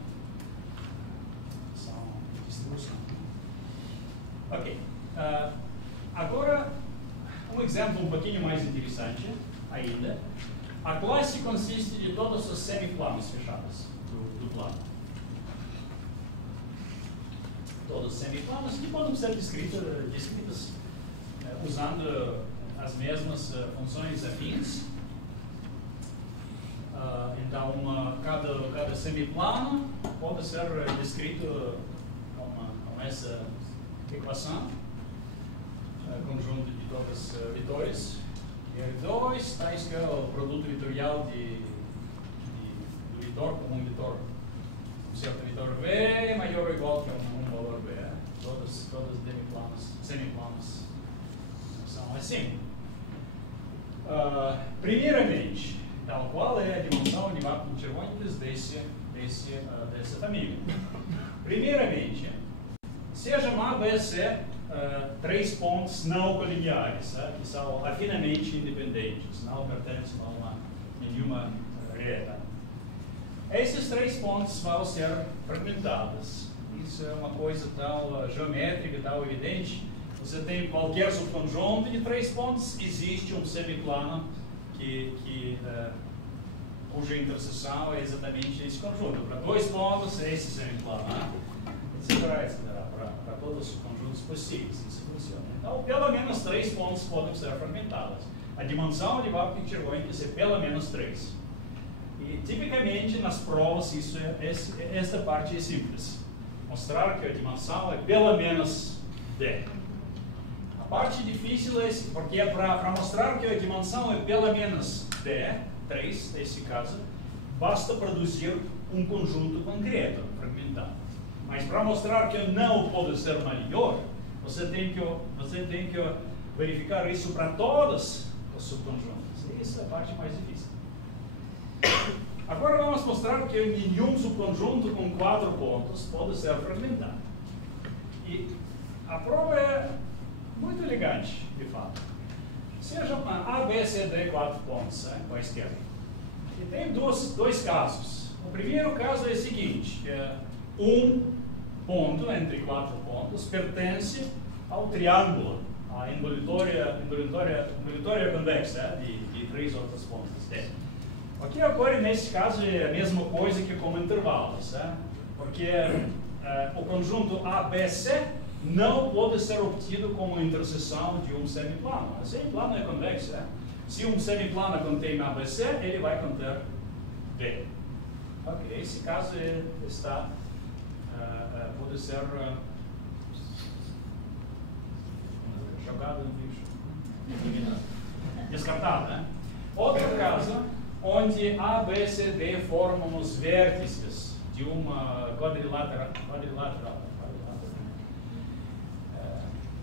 de distribuição. Ok. Agora, um exemplo um pouquinho mais interessante ainda. A classe consiste de todos os semiplanos fechados do plano. Todos os semiplanos que podem ser descritos usando as mesmas funções afins. Então, cada semiplano pode ser descrito com essa equação, conjunto de todos os vetores. R2, tais que é o produto vetorial do vetor com um vetor, um certo vetor V maior ou igual que um valor V. Todos os semiplanos são assim. Primeiramente, então, qual é a dimensão de Vapnik-Chervonikis dessa família? Primeiramente, seja uma ABC 3 pontos não colineares, que são afinamente independentes, não pertencem a nenhuma reta. Esses 3 pontos vão ser fragmentados. Isso é uma coisa tão geométrica, tão evidente. Você tem qualquer subconjunto de 3 pontos, existe um semiplano cuja interseção é exatamente esse conjunto. Para 2 pontos, é esse semiplano, etc. Para todos os conjuntos possíveis, isso funciona. Então, pelo menos 3 pontos podem ser fragmentados. A dimensão de Vapnik-Chervonikis é pelo menos 3. E, tipicamente, nas provas, esta parte é simples. Mostrar que a dimensão é pelo menos D. A parte difícil é porque para mostrar que a dimensão é pelo menos D, 3 nesse caso, basta produzir um conjunto concreto, fragmentado. Mas para mostrar que não pode ser maior, você tem que verificar isso para todos os subconjuntos. E essa é a parte mais difícil. Agora vamos mostrar que nenhum subconjunto com 4 pontos pode ser fragmentado. E a prova é muito elegante, de fato. Seja uma A, B, C, D, 4 pontos, com a esquerda. E tem dois casos. O primeiro caso é o seguinte, que é um ponto entre 4 pontos pertence ao triângulo, a involutória convexa de 3 outros pontos D. O que ocorre nesse caso é a mesma coisa que com intervalos, porque o conjunto ABC não pode ser obtido como interseção de um semiplano. O semiplano é convexo. Se um semiplano contém ABC, ele vai conter D. Ok, esse caso pode ser jogado no lixo. Descartado, Outro caso, onde A, B, C, D formam os vértices de uma quadrilateral.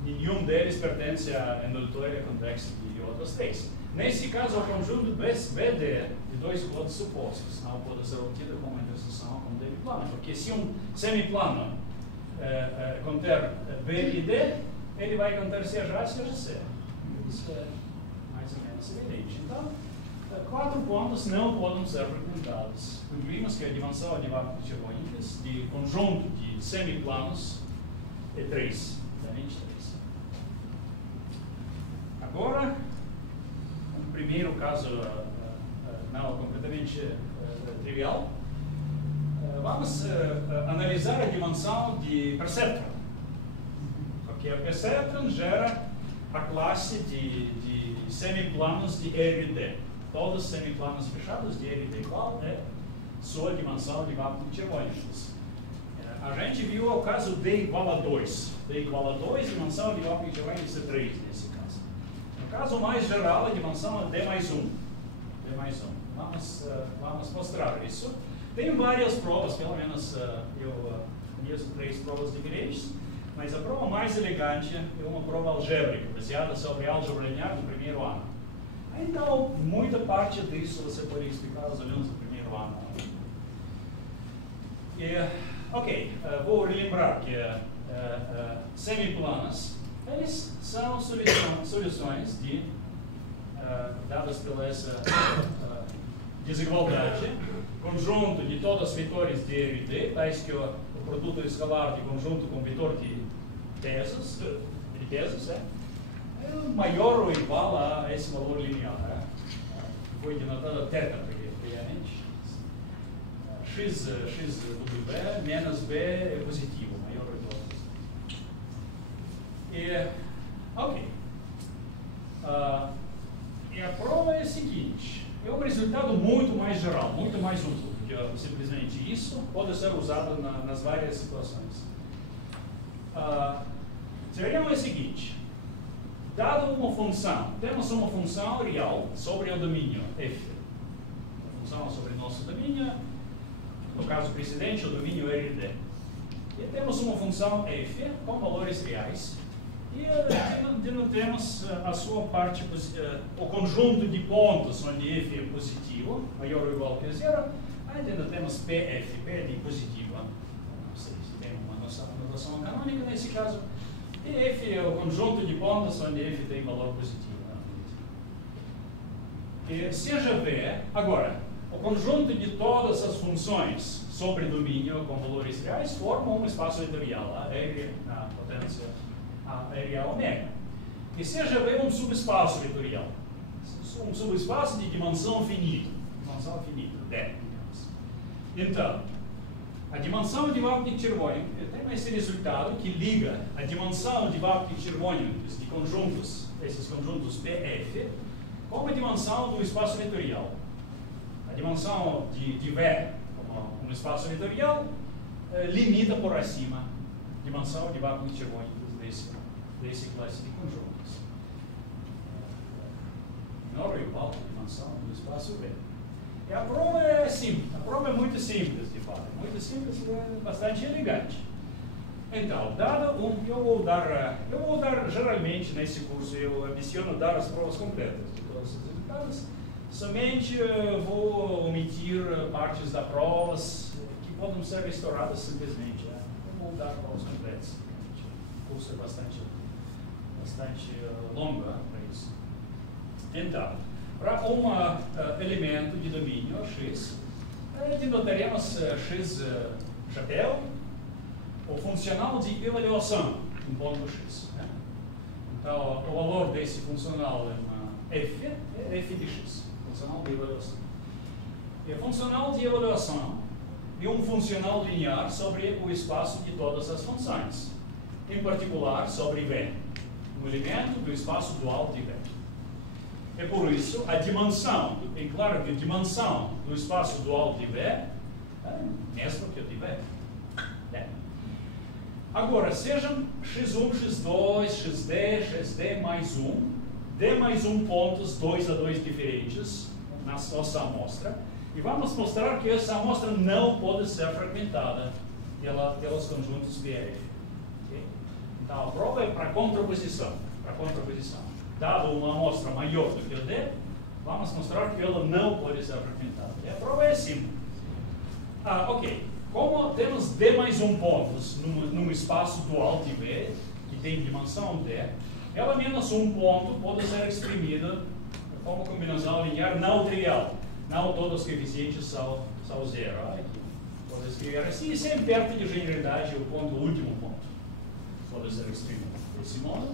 Nenhum deles pertence à involutória convexa de outros 3. Nesse caso, o conjunto BD de 2 codos supostos não pode ser obtido como interseção com D plano, porque se um semiplano conter B e D, ele vai conter seja A, seja C. Isso é mais ou menos evidente. Então, 4 pontos não podem ser fragmentados. Concluímos que a dimensão de Vapnik-Chervonikis de conjunto de semiplanos é 3. Agora, um primeiro caso não completamente trivial, vamos analisar a dimensão de perceptron. Porque a perceptron gera a classe de semiplanos de RD. Todos os semiplanos fechados de RD. Qual é sua dimensão de Vapnik-Chervonikis? A gente viu o caso D igual a 2. D igual a 2, dimensão de Vapnik-Chervonikis é 3 nesse caso. No caso mais geral, a dimensão é D mais 1. D mais 1. Vamos mostrar isso. Tem várias provas, pelo menos eu conheço 3 provas diferentes, mas a prova mais elegante é uma prova algébrica, baseada sobre álgebra linear do primeiro ano. Então, muita parte disso você pode explicar aos alunos do primeiro ano. Vou relembrar que semiplanos, eles são soluções dadas pela essa desigualdade, conjunto de todos os vetores de RD, tais que o produto escalar de conjunto com vetor de pesos, é maior ou igual a esse valor linear. Foi denotado θ previamente. XW menos B é positivo, maior ou igual. E a prova é a seguinte, é um resultado muito mais geral, muito mais útil do que simplesmente isso, pode ser usado nas várias situações. A teoria é a seguinte, dado uma função, temos uma função real sobre o domínio f, a função sobre o nosso domínio, no caso precedente, o domínio RD. E temos uma função f com valores reais e denotemos a sua parte, o conjunto de pontos onde f é positivo, maior ou igual que 0, aí denotemos pf, p de positivo. Não sei se tem uma notação canônica nesse caso. E f é o conjunto de pontos onde f tem valor positivo. E seja v, agora, o conjunto de todas as funções sobre domínio com valores reais formam um espaço vetorial, a R na potência a R a ômega. E seja V um subespaço vetorial, um subespaço de dimensão finita, D, digamos. Então, a dimensão de Vapnik-Chervonikis tem esse resultado que liga a dimensão de Vapnik-Chervonikis de conjuntos, esses conjuntos PF, com a dimensão do espaço vetorial. A dimensão de V como um espaço vetorial limita por acima a dimensão de Vapnik-Chervonikis desse classe de conjuntos. Menor ou igual a dimensão do espaço V. E a prova é simples, a prova é muito simples, de fato. Muito simples e bastante elegante. Então, eu vou dar geralmente nesse curso, eu ambiciono dar as provas completas de todos os resultados. Somente vou omitir partes das provas que podem ser restauradas simplesmente. Não vou dar provas completas. O curso é bastante longo para isso. Então, para um elemento de domínio X, denotaremos X chapéu, o funcional de avaliação em ponto X. Né? Então, o valor desse funcional é f de x, funcional de avaliação. E o funcional de avaliação é um funcional linear sobre o espaço de todas as funções, em particular sobre V, um elemento do espaço dual de V. É por isso a dimensão, é claro que a dimensão do espaço dual de V é mesmo que o de V. Agora, sejam x1, x2, xd, xd mais 1, d mais 1 pontos 2 a 2 diferentes na nossa amostra, e vamos mostrar que essa amostra não pode ser fragmentada pelos conjuntos PF. Okay? Então, a prova é para contraposição. Dado uma amostra maior do que o D, vamos mostrar que ela não pode ser fragmentada. E a prova é simples. Ok. Como temos D mais 1 pontos num espaço dual de V, que tem dimensão D, ela menos 1 ponto pode ser exprimida como combinação linear não trivial. Não todos os coeficientes são zero. Pode escrever assim, e sempre perto de generalidade, o último ponto pode ser exprimido desse modo.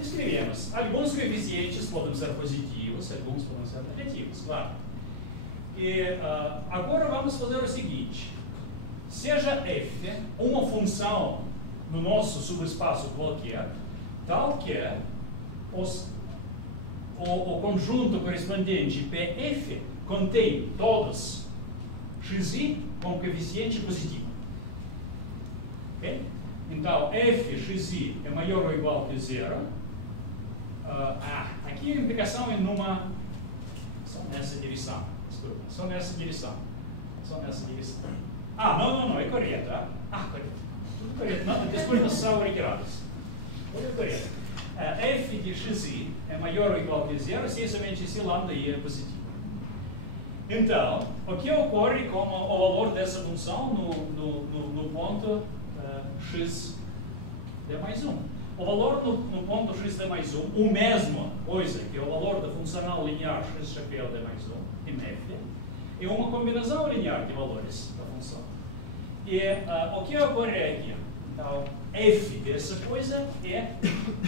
Escrevemos. Alguns coeficientes podem ser positivos, alguns podem ser negativos, claro. E agora vamos fazer o seguinte. Seja f uma função no nosso subespaço qualquer, tal que o conjunto correspondente PF contém todos xi com coeficiente positivo. Okay? Então, f xi é maior ou igual que zero. Aqui a implicação é só nessa direção. Desculpa, só nessa direção. Não, é correto. Correto. Tudo correto. Não, as coisas são retiradas. Tudo correto. F de xi é maior ou igual que zero se somente se lambda i é positivo. Então, o que ocorre com o valor dessa função no ponto x d mais 1? O valor no ponto x d mais 1, o mesmo coisa que o valor da funcional linear x chapéu d mais 1, em f, é uma combinação linear de valores da função. E o que ocorre aqui? Então, f dessa coisa é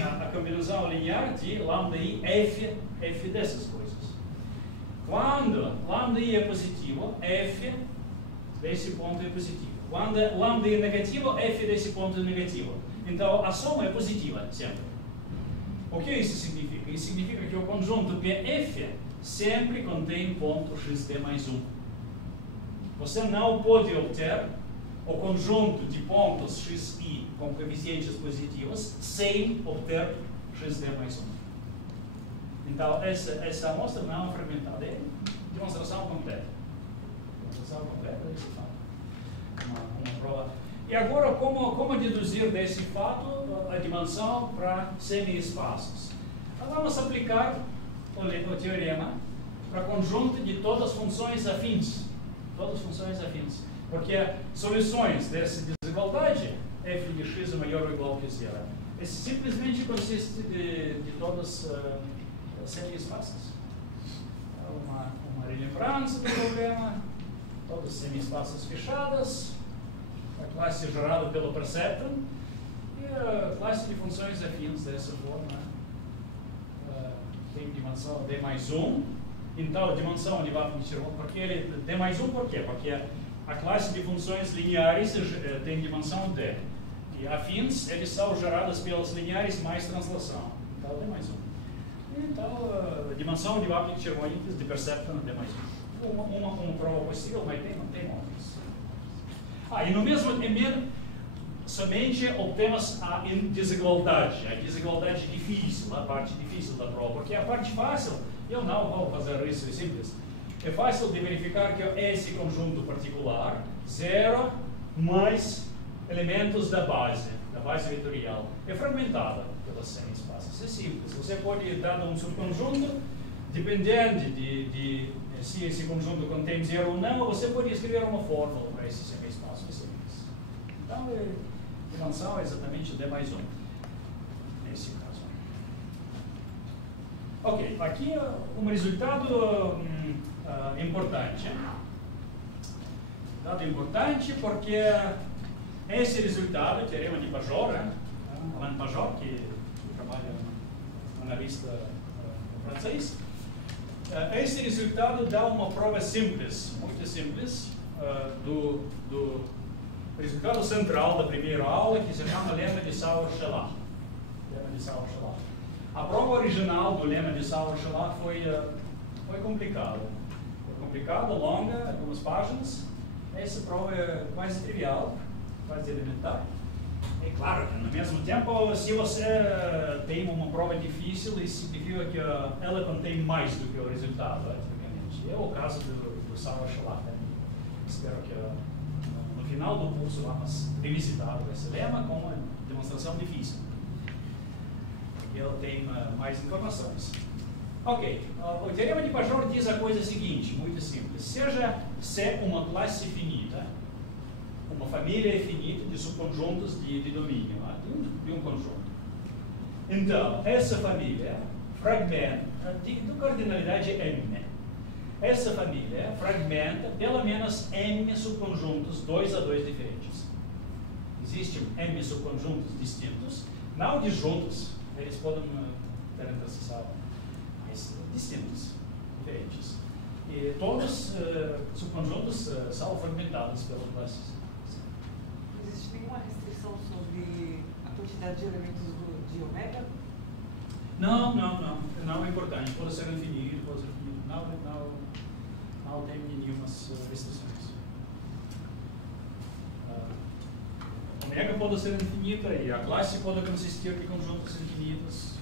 a combinação linear de lambda i f dessas coisas. Quando lambda i é positivo, f desse ponto é positivo. Quando lambda i é negativo, f desse ponto é negativo. Então, a soma é positiva sempre. O que isso significa? Isso significa que o conjunto PF sempre contém ponto xd mais 1. Você não pode obter o conjunto de pontos xi com coeficientes positivos sem obter xd mais 1. Então, essa amostra não é fragmentada, é demonstração completa. Demonstração completa, esse fato. Uma prova. E agora, como deduzir desse fato a dimensão para semi-espaços? Vamos aplicar o teorema para conjunto de todas as funções afins. Porque soluções dessa desigualdade, f de x é maior ou igual que zero, simplesmente consiste de todas semi-espaços. Uma relembrança do problema, todos semi-espaços fechados, a classe gerada pelo perceptron e a classe de funções afins dessa forma tem dimensão d mais 1. Então, a dimensão de Wapner-Chermol, porque ele d mais 1 por quê? Porque a classe de funções lineares tem dimensão d. E afins, eles são geradas pelas lineares mais translação. Então, d mais 1. Então, a dimensão de Wapner-Chermol de perceptron d mais 1. Uma prova possível, mas não tem outras. E no mesmo somente obtemos a desigualdade difícil, a parte difícil da prova, porque a parte fácil, eu não vou fazer isso, é simples. é fácil de verificar que esse conjunto particular, 0 mais elementos da base vetorial, é fragmentada pelas 100 espaços. É simples. Você pode dar um subconjunto, dependendo de se esse conjunto contém 0 ou não, você pode escrever uma fórmula para esse semi-espaço. É simples. Então, a dimensão é exatamente D mais 1, nesse caso. Ok, aqui um resultado importante. Dado importante porque esse resultado, o teorema de Pajor, Alain Pajor, que trabalha analista francês, esse resultado dá uma prova simples, muito simples, do resultado central da primeira aula, que se chama lema de Sauer-Schaller. A prova original do lema de Sauer-Schaller foi complicada. Longa, algumas páginas. Essa prova é quase trivial, quase elementar. É claro que, no mesmo tempo, se você tem uma prova difícil, isso significa que ela contém mais do que o resultado, praticamente. É o caso do Sauer-Schaller. Espero que no final do curso vamos revisitar esse lema com uma demonstração difícil. Porque ela tem mais informações. Ok, o teorema de Pajor diz a coisa seguinte, muito simples. Seja C uma classe finita, uma família finita de subconjuntos de domínio, de um conjunto. Então, essa família fragmenta, de cardinalidade M. Essa família fragmenta pelo menos M subconjuntos 2 a 2 diferentes. Existem M subconjuntos distintos, não disjuntos, eles podem ter interseção, mas distintos, diferentes. E todos subconjuntos são fragmentados pelas classes. Existe nenhuma restrição sobre a quantidade de elementos de ômega? Não é importante. Pode ser infinito, pode ser infinito. Não tem nenhuma restrições. Ômega pode ser infinita e a classe pode consistir de conjuntos infinitos,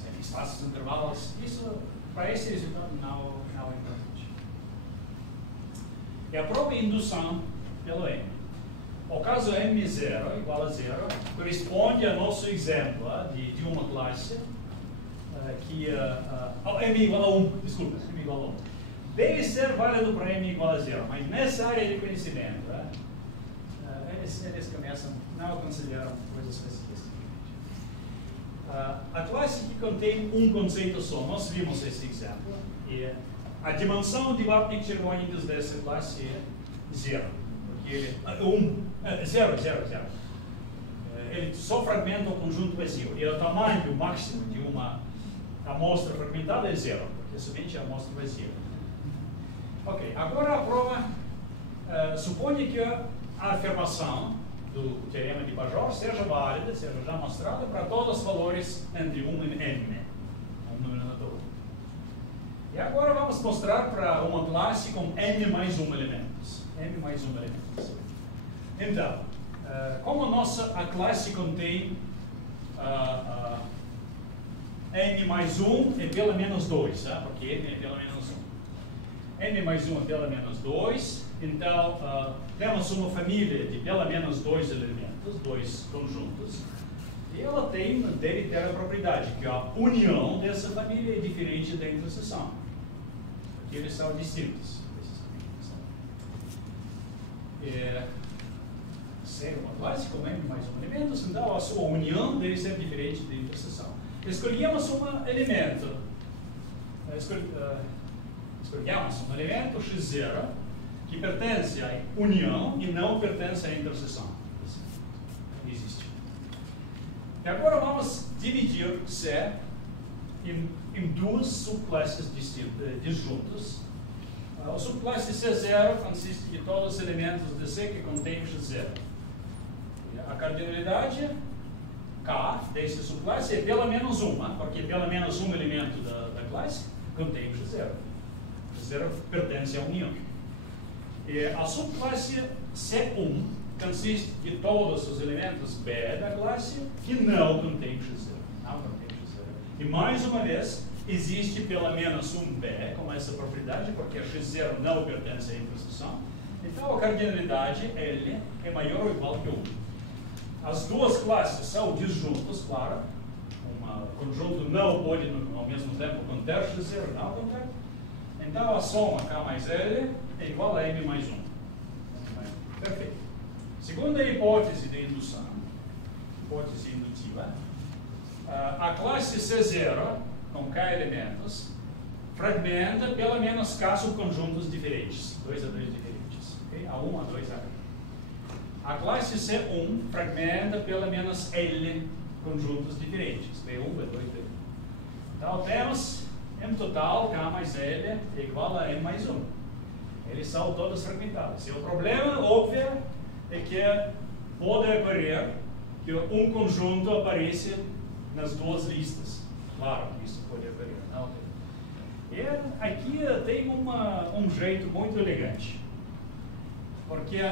sem espaços intervalos. Isso, para esse resultado, não é importante. E a própria indução pelo M. O caso M0 igual a 0 corresponde ao nosso exemplo de uma classe que M igual a 1, desculpa, M igual a 1. Deve ser válido para M igual a 0, mas nessa área de conhecimento, eles começam, não consideram coisas específicas. A classe que contém um conceito só, nós vimos esse exemplo, e a dimensão de Vapnik-Chervonikov dessa classe é 0. Zero. Ele só fragmenta o conjunto vazio. E o tamanho máximo de uma amostra fragmentada é 0, porque somente a amostra vazia. Ok, agora a prova supõe que a afirmação do teorema de Pajor seja válida, seja já mostrada para todos os valores entre 1 e n, um denominador. E agora vamos mostrar para uma classe com n mais 1 elementos. Então, como a classe contém n mais 1 é pelo menos 2, porque n é pelo menos 1. n mais 1 é pelo menos 2, então temos uma família de pelo menos 2 elementos, 2 conjuntos, e ela deve ter a propriedade que a união dessa família é diferente da interseção, porque eles são distintos. Ser uma classe com n mais 1 elementos, então a sua união deve ser diferente da interseção. Escolhemos um elemento, x0, que pertence à união e não pertence à interseção. Existe. E agora vamos dividir C em duas subclasses disjuntas. A subclasse C0 consiste de todos os elementos de C que contêm x0. A cardinalidade K dessa subclasse é pelo menos 1, porque pelo menos um elemento da classe contém x0. X0 pertence à união. E a subclasse C1 consiste de todos os elementos B da classe que não contém x0. E mais uma vez, existe pelo menos um B com essa propriedade, porque x0 não pertence à interseção. Então a cardinalidade L é maior ou igual que 1. As duas classes são disjuntas, claro. Um conjunto não pode ao mesmo tempo conter x0 não conter. Então a soma K mais L é igual a M mais 1. Perfeito. Segunda hipótese de indução, hipótese indutiva, a classe C0 com K elementos fragmenta pelo menos K subconjuntos diferentes, 2 a 2 diferentes, okay? A1, A2, A. A classe C1 fragmenta pelo menos L conjuntos diferentes, B1, B2, B1. Então temos, em total, K mais L é igual a M mais 1. Eles são todos fragmentados. E o problema, óbvio, é que pode ocorrer que um conjunto apareça nas duas listas. Claro, isso pode ocorrer. Não? E aqui tem um jeito muito elegante. Porque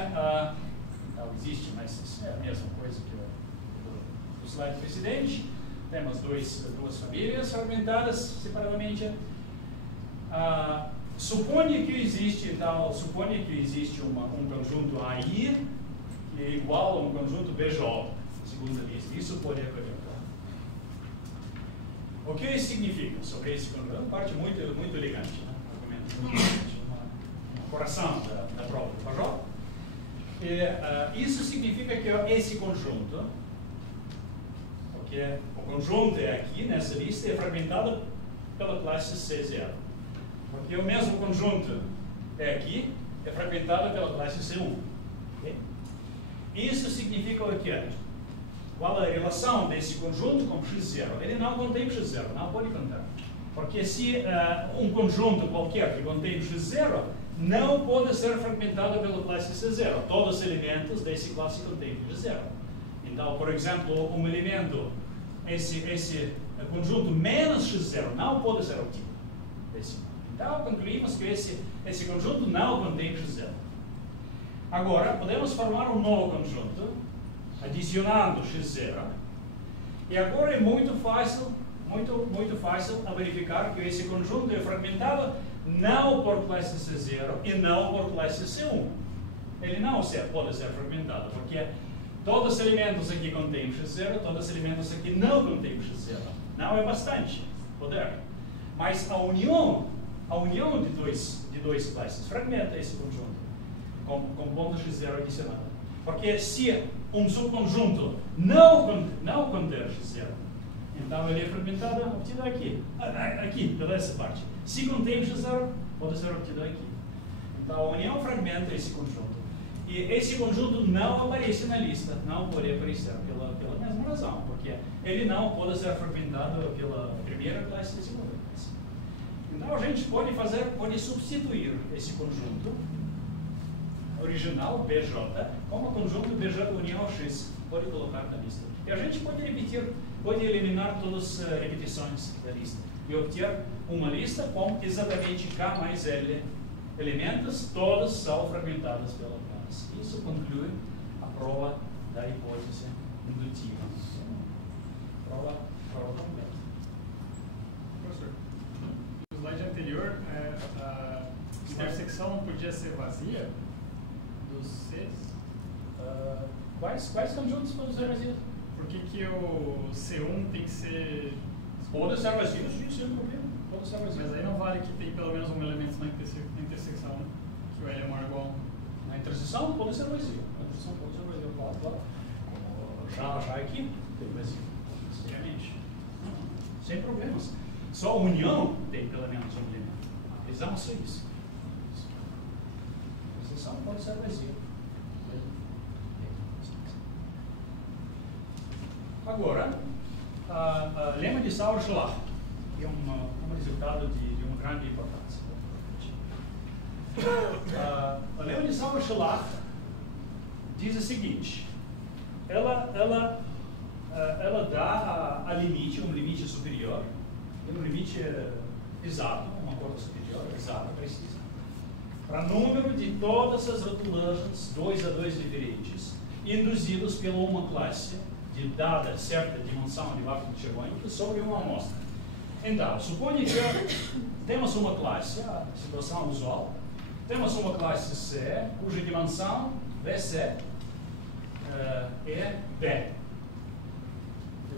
não existe, mas é a mesma coisa que o slide precedente. Temos duas famílias fragmentadas separadamente. Suponha que existe um conjunto AI que é igual a um conjunto BJ, segunda lista. Isso pode ocorrer. O que isso significa sobre esse conjunto? É uma parte muito elegante, né? Um coração da prova do Pajot. Isso significa que esse conjunto, porque o conjunto é aqui nessa lista, é fragmentado pela classe C0. Porque o mesmo conjunto é aqui, é fragmentado pela classe C1. Okay? Isso significa o quê? Qual a relação desse conjunto com x0? Ele não contém x0, não pode contar. Porque se um conjunto qualquer que contém x0 não pode ser fragmentado pela classe C0. Todos os elementos desse classe contêm x0. Então, por exemplo, um elemento, esse conjunto menos x0 não pode ser obtido. Então, concluímos que esse conjunto não contém x0. Agora, podemos formar um novo conjunto, adicionando x0. E agora é muito fácil a verificar que esse conjunto é fragmentado não por classe C0 e não por classe C1. Ele não pode ser fragmentado, porque todos os elementos aqui contêm x0, todos os elementos aqui não contêm x0. Não é bastante poder. Mas a união de dois classes fragmenta esse conjunto, compondo x0 adicionado. Porque se um subconjunto não conter x0, então ele é fragmentado, obtido aqui, pela essa parte. Se contém x0, pode ser obtido aqui. Então a união fragmenta esse conjunto. E esse conjunto não aparece na lista, não pode aparecer pela mesma razão, porque ele não pode ser fragmentado pela primeira classe e segunda classe. Então a gente pode substituir esse conjunto original BJ como conjunto BJ união X, pode colocar na lista. E a gente pode eliminar todas as repetições da lista e obter uma lista com exatamente K mais L elementos, todos são fragmentados pela classe. Isso conclui a prova da hipótese indutiva. Prova completa. Professor, no slide anterior, a intersecção não podia ser vazia dos Cs? Quais conjuntos podem ser vazios? Por que o C1 tem que ser... Pode ser vazio, sim, sem problema. Pode ser vazio. Mas aí não vale que tem pelo menos um elemento na intersecção, né? Que o L é maior ou igual. Na interseção pode ser vazio. Na interseção pode ser vazio, claro. Já aqui tem vazio, seriamente. Sem problemas. Só a união tem pelo menos um elemento. Precisamos ser isso. A interseção pode ser vazio. Agora, lema de Sauer-Schlach é um resultado de uma grande importância. O lema de Sauer-Schlach diz o seguinte: ela dá um limite superior, um limite exato, uma conta superior, exata, precisa, para o número de todas as rotulagens 2 a 2 diferentes, induzidos pela uma classe de dada certa dimensão de Wapf-Cherwonic sobre uma amostra. Então, suponha que temos uma classe, a situação usual, temos uma classe C, cuja dimensão VC é D.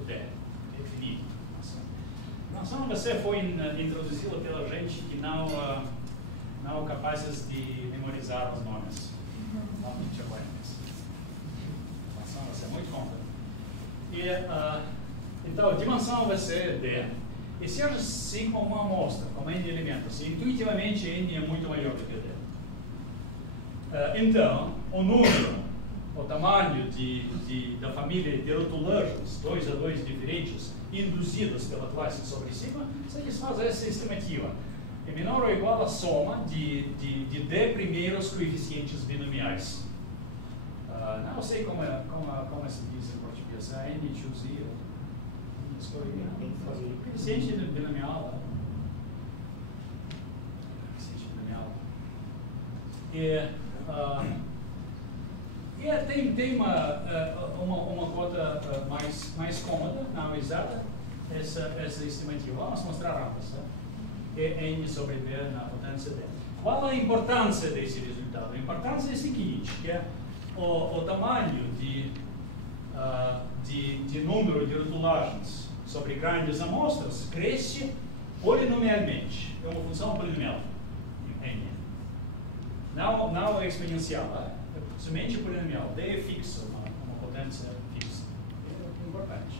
É definido. A dimensão VC foi introduzida pela gente que não capazes de memorizar os nomes. Não muito bem. A dimensão vai ser muito complexa. Então, a dimensão vai ser D. E seja sigma uma amostra, como N de elementos. Intuitivamente, N é muito maior do que D. Então, o número, o tamanho da família de rotulagens 2 a 2 diferentes, induzidas pela classe sobre sigma, satisfaz essa estimativa. É menor ou igual à soma de D primeiros coeficientes binomiais. Não sei como se diz em português. N choose coeficiente binomial. Coeficiente binomial. E tem uma cota mais cômoda, não exata, essa estimativa. Vamos mostrar antes. É N sobre D na potência D. Qual a importância desse resultado? A importância é a seguinte, que é o tamanho de número de rotulagens sobre grandes amostras cresce polinomialmente. É uma função polinomial. N. Não é exponencial, é somente polinomial. D é fixo, uma potência fixa. É importante.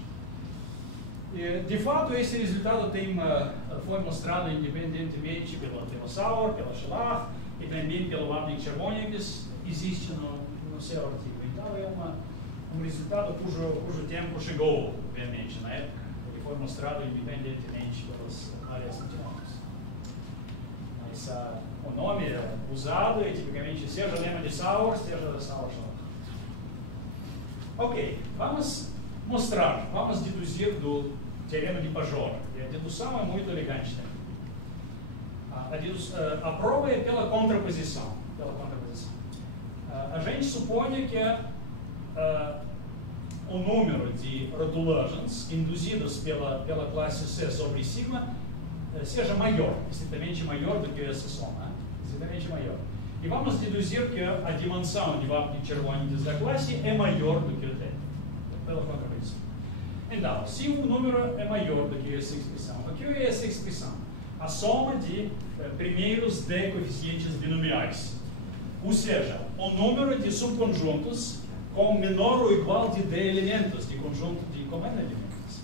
De fato, esse resultado foi mostrado independentemente pela Sauer, pela Schlag e também pelo Wapnick-Chervonegas, existe no seu artigo. Então, é um resultado cujo tempo chegou, obviamente, na época. Ele foi mostrado independentemente pelas áreas antinômicas. Mas o nome é usado e tipicamente seja o lema de Sauer, seja da Sauer-Schlag. Ok, vamos deduzir do teorema de Pajor. E a dedução é muito elegante também. A prova é pela contraposição. A gente supõe que o número de rotulagens induzidas pela classe C sobre sigma seja maior, estritamente maior do que essa soma. Estritamente maior. E vamos deduzir que a dimensão de Wapnick-Chervonegas da classe é maior do que o D. Pela contraposição. Então, se o número é maior do que essa expressão, o que é essa expressão? A soma de primeiros D coeficientes binomiais. Ou seja, o número de subconjuntos com menor ou igual de D elementos, de conjunto de comando elementos.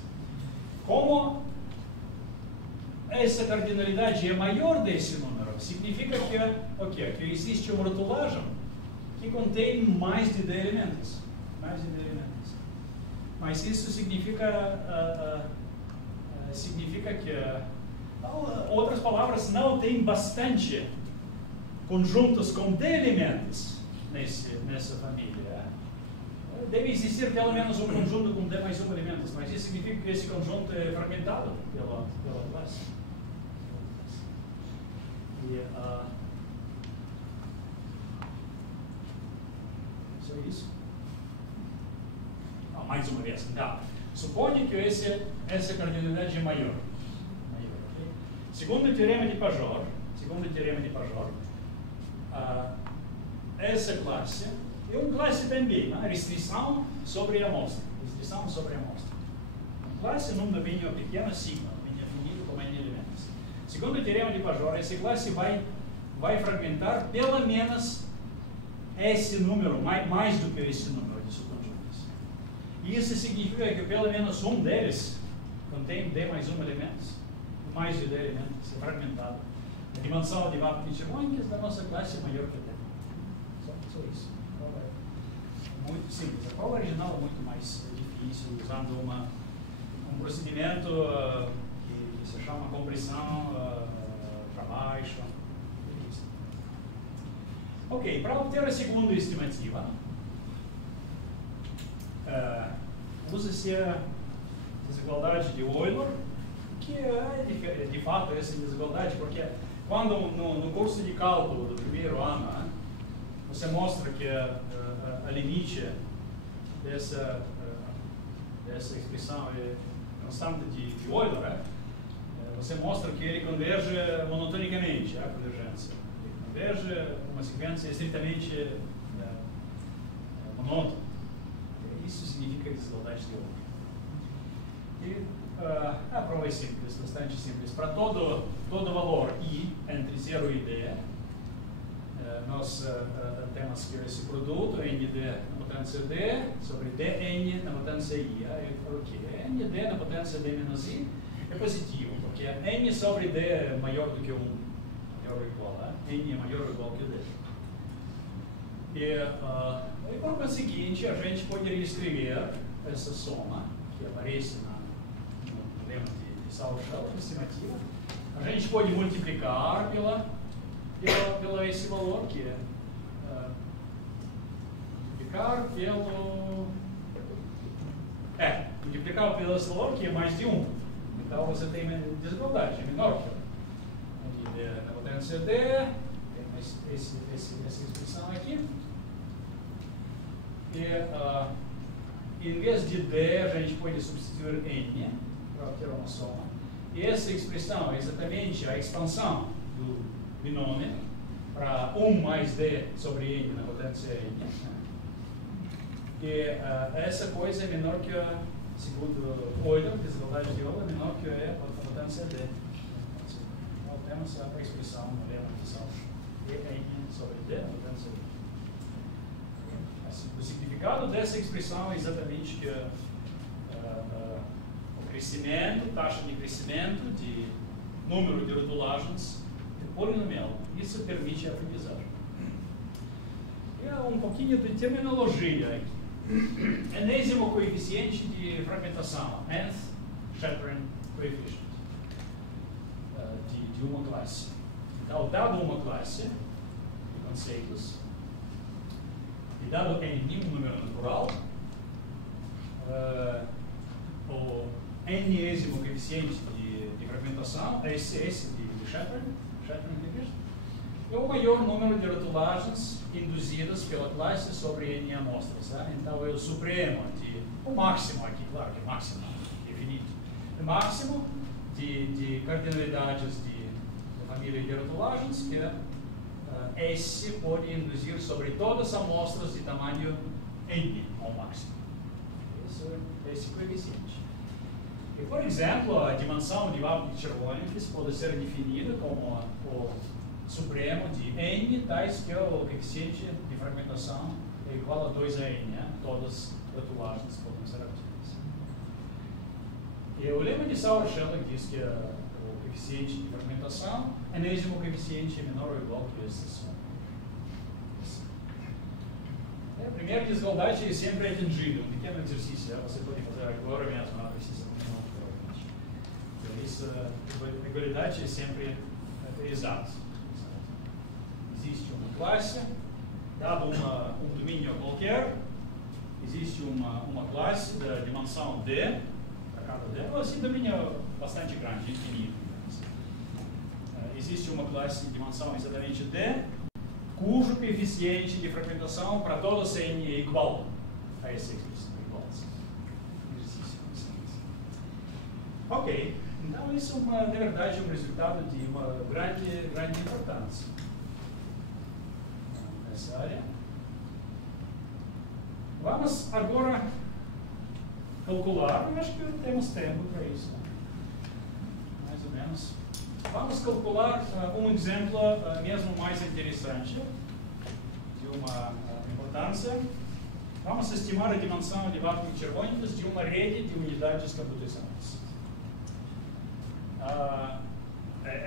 Como essa cardinalidade é maior desse número, significa que existe uma rotulagem que contém mais de D elementos. Mas isso significa que, outras palavras, não tem bastante conjuntos com D elementos nessa família. Deve existir pelo menos um conjunto com D mais 1 elementos, mas isso significa que esse conjunto é fragmentado pela classe. Só isso. Mais uma vez, então, suponha que essa cardinalidade é maior. Okay? Segundo o teorema de Pajor, essa classe é uma classe também, restrição sobre a amostra. Uma classe número bem pequeno, sigma, bem definido como N elementos. Segundo o teorema de Pajor, essa classe vai fragmentar pelo menos esse número, mais do que esse número de subconjuntos. E isso significa que pelo menos um deles contém D mais 1 elementos, mais de D elementos, é fragmentado. A dimensão de Wapnick-Chervonegas da nossa classe é maior que D. Só isso. É muito simples. A prova original é muito mais difícil, usando um procedimento que se chama compressão para baixo. Ok, para obter a segunda estimativa, usa-se a desigualdade de Euler, que é de fato essa desigualdade, porque quando no curso de cálculo do primeiro ano, você mostra que a limite dessa expressão é constante de Euler, você mostra que ele converge monotonicamente, a convergência. Ele converge uma sequência estritamente monótona. Isso significa desigualdade de ordem. E a prova é simples, bastante simples. Para todo valor I entre 0 e D, nós temos que esse produto ND na potência D sobre Dn na potência I. Eu falo que ND na potência D menos I é positivo, porque N sobre D é maior do que 1, maior ou igual. N é maior ou igual que D. E por conseguinte, a gente poderia escrever essa soma, que aparece no lema de Sauer-Schell, estimativa. A gente pode multiplicar pela esse valor, que é multiplicar pelo esse valor, que é mais de 1. Então você tem desigualdade, é menor que D na potência D, tem essa expressão aqui. E em vez de D, a gente pode substituir N para ter uma soma. E essa expressão é exatamente a expansão do binômio para 1 mais D sobre N na potência N. E essa coisa é menor que a, segundo Euler, desigualdade de Euler, é menor que a potência D. Então temos a expressão no lema de Sauer. N sobre D na potência D. O significado dessa expressão é exatamente que o crescimento, taxa de crescimento de número de rotulagens é polinomial. Isso permite a aprendizagem. E um pouquinho de terminologia aqui. Enésimo coeficiente de fragmentação, nth Schattering coefficient, de uma classe. Então, dado uma classe de conceitos, e dado N um número natural, o N-ésimo coeficiente de fragmentação, esse de Schattering é o maior número de rotulagens induzidas pela classe sobre N amostras. Então é o supremo, o máximo aqui, claro que é máximo, infinito. O máximo de cardinalidades de família de rotulagens que S pode induzir sobre todas as amostras de tamanho N ao máximo. Esse coeficiente. E, por exemplo, a dimensão de Vapnik-Chervonenkis pode ser definida como o supremo de N, tais que o coeficiente de fragmentação é igual a 2 a N. Todas as rotulagens podem ser obtidas. E o lema de Sauer-Schell diz que o coeficiente de fragmentação, enésimo coeficiente é menor ou igual que esse soma. A primeira desigualdade sempre é atingida. Um pequeno exercício, você pode fazer agora mesmo, não precisa continuar provavelmente. Então, essa igualdade é sempre exata. Existe uma classe, dado um domínio qualquer, existe uma classe da dimensão D, para cada D, ou assim, domínio bastante grande, infinito. Existe uma classe de dimensão exatamente D, cujo coeficiente de fragmentação para todos N é igual a esse exercício. Ok, então isso é, de verdade, um resultado de uma grande importância nessa área. Vamos agora calcular, eu acho que temos tempo para isso, mais ou menos. Vamos calcular um exemplo mesmo mais interessante de uma importância. Vamos estimar a dimensão de Vapnik-Chervonenkis de uma rede de unidades computacionais.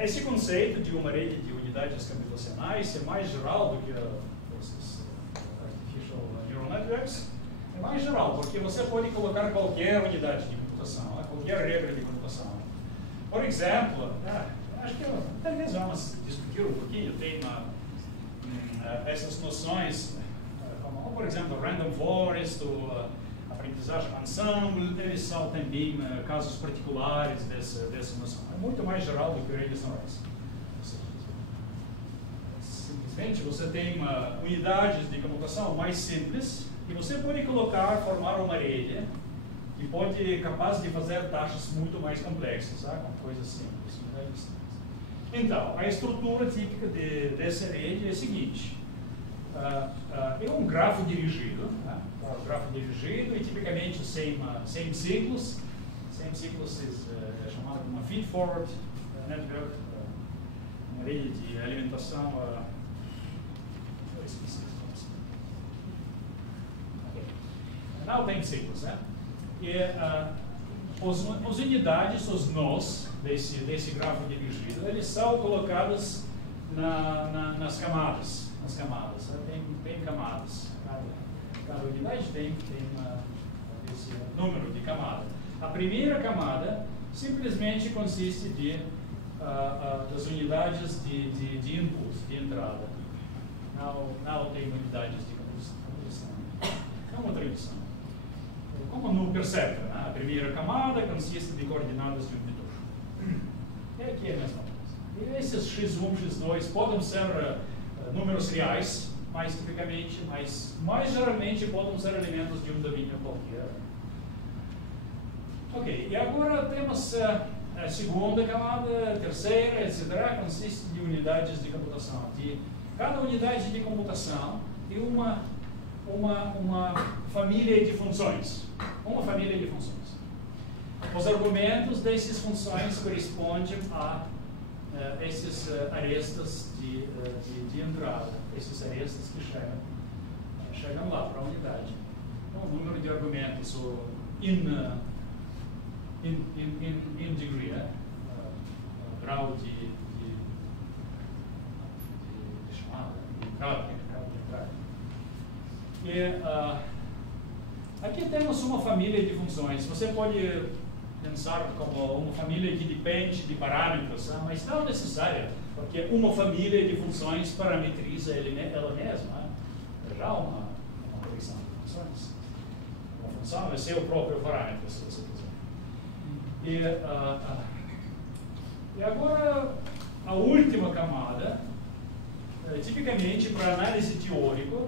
Esse conceito de uma rede de unidades computacionais é mais geral do que esses Artificial Neural Networks. É mais geral, porque você pode colocar qualquer unidade de computação, qualquer regra de computação. Por exemplo, acho que talvez vamos discutir um pouquinho, tem essas noções, como, por exemplo, random forest, ou aprendizagem ensemble, eles são também casos particulares dessa noção. É muito mais geral do que redes neurais. Simplesmente você tem unidades de computação mais simples e você pode formar uma rede e pode capaz de fazer taxas muito mais complexas, tá? Com coisas simples. Então, a estrutura típica dessa rede é a seguinte. É um grafo dirigido, né? Um grafo dirigido e tipicamente sem ciclos. Sem ciclos é chamado de uma feed-forward network, uma rede de alimentação. Eu esqueci. Não tem ciclos, né? E as unidades, os nós desse grafo dirigido, eles são colocados nas camadas. Tem camadas. Cada unidade tem esse número de camada. A primeira camada simplesmente consiste das unidades de input, de entrada. Não tem unidades de composição. É uma tradução. Como no Perceptor, né? A primeira camada consiste de coordenadas de um vetor. E aqui é a mesma coisa. E esses x1, x2 podem ser números reais, mais tipicamente, mas mais geralmente podem ser elementos de um domínio qualquer. Ok, e agora temos a segunda camada, a terceira, etc. Consiste de unidades de computação. Cada unidade de computação tem uma família de funções. Uma família de funções. Os argumentos dessas funções correspondem a esses arestas de entrada, esses arestas que chegam lá para a unidade. Então, o número de argumentos, o in degree, grau de chamada, grau de entrada. E aqui temos uma família de funções. Você pode pensar como uma família que depende de parâmetros, mas não necessária, porque uma família de funções parametriza ela mesma. É já uma coleção de funções. Uma função é seu próprio parâmetro, se você quiser. E agora, a última camada, tipicamente para análise teórica,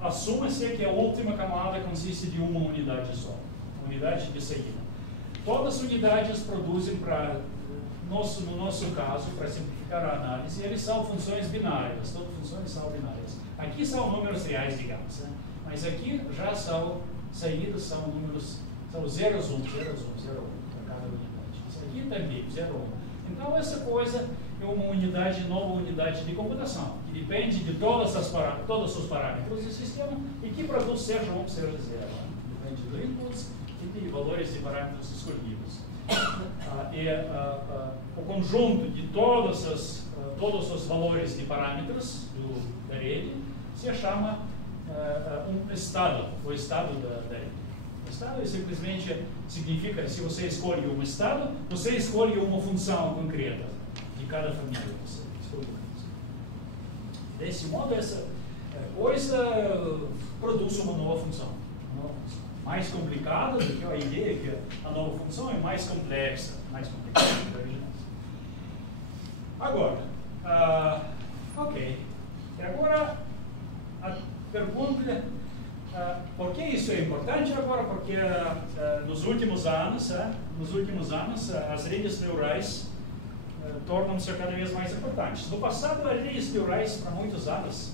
assuma-se que a última camada consiste de uma unidade só, unidade de saída. Todas as unidades produzem no nosso caso, para simplificar a análise, eles são funções binárias, todas as funções são binárias. Aqui são números reais, digamos, né? Mas aqui já são saídas, são números, são 0, 1, 0, 1, 0, 1 para cada unidade. Isso aqui também, 0, 1. Então essa coisa é uma unidade, nova unidade de computação, que depende de todos os parâmetros do sistema e que produz seja 1, seja 0. Depende do inputs e de valores de parâmetros escolhidos. O conjunto de todos os valores de parâmetros da rede se chama um estado, o estado da rede. O estado simplesmente significa, se você escolhe um estado, você escolhe uma função concreta de cada família. Você escolhe uma função. Desse modo, essa coisa produz uma nova função. Mais complicada do que a ideia que a nova função é mais complexa que a original. Agora, ok. E agora, a pergunta é, por que isso é importante agora? Porque nos últimos anos, as redes neurais tornam-se cada vez mais importantes. No passado, as redes neurais, para muitos anos,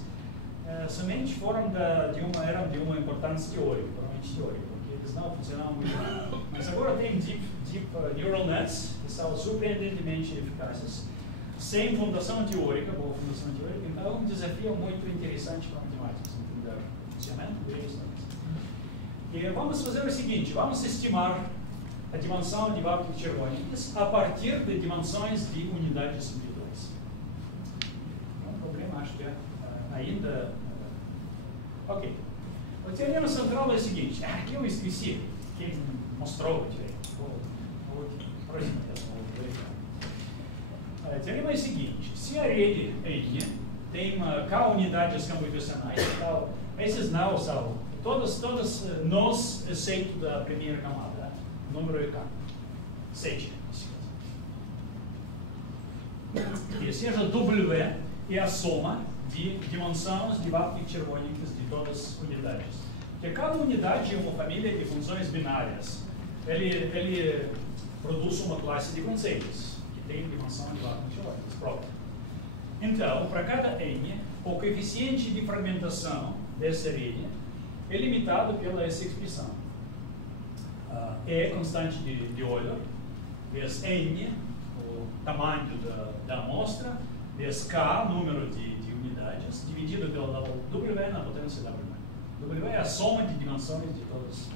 somente eram de uma importância teórica, porque eles não funcionavam muito bem. Mas agora tem deep neural nets, que são surpreendentemente eficazes, sem fundação teórica, boa fundação teórica. Então é um desafio muito interessante para matemáticos, entender o funcionamento deles. E vamos fazer o seguinte, vamos estimar a dimensão de Vapnik Chervonikis a partir de dimensões de unidades individuais. É um problema, acho que ainda... Ok. O teorema central é o seguinte, aqui eu esqueci, quem mostrou, próxima questão, o teorema é o seguinte, se a rede tem K unidades computacionais, esses não são, todas nós, exceto da primeira camada, o número é K, 7, e seja W é a soma de dimensões de Vapnik Chervonikis de todas as unidades. que cada unidade é uma família de funções binárias. Ele produz uma classe de conceitos, que tem dimensão de teóricas própria. Então, para cada n, o coeficiente de fragmentação dessa rede é limitado pela essa expressão. E constante de Euler, vezes n, o tamanho da amostra, vezes k, número de unidades, dividido pelo W na potência W. W é a soma de dimensões de todas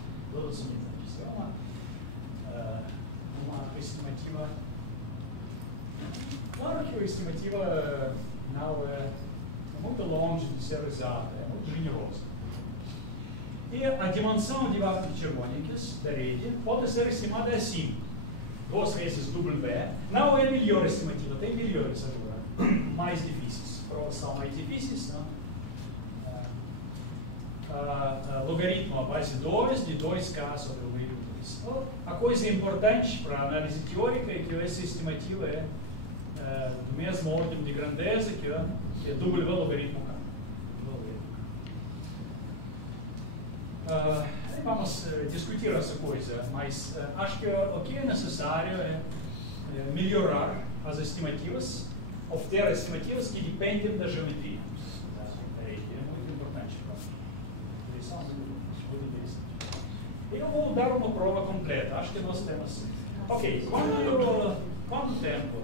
as unidades. É uma estimativa. Claro que a estimativa não é muito longe de ser exata, é muito generosa. E a dimensão de Vapnik harmônicas da rede pode ser estimada assim: 2 vezes W. Não é a melhor estimativa, tem melhores agora, mais difíceis. Provas são mais difíceis, não? Logaritmo a base 2 de 2k sobre o logaritmo 2. A coisa importante para a análise teórica é que essa estimativa é do mesmo ordem de grandeza que é W logaritmo k. Vamos discutir essa coisa, mas acho que o que é necessário é melhorar as estimativas, obter estimativas que dependem da geometria. Eu vou dar uma prova completa. Acho que nós temos. Ok, quanto tempo?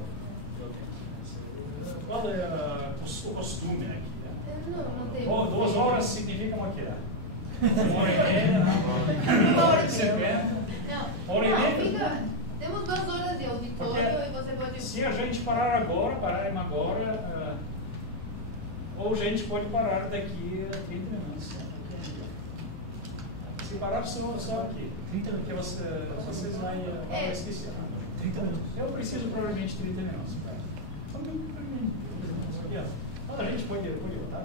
Qual é o costume aqui? Não tem. 2 horas significam o quê? 1h30? Não. Hora e meia? Temos 2 horas de auditório e você pode. Se a gente pararmos agora, ou a gente pode parar daqui a 30 minutos. Se parar só aqui. 30 minutos. Porque vocês vão esquecer. 30 minutos. Eu preciso provavelmente 30 minutos. A gente pode voltar.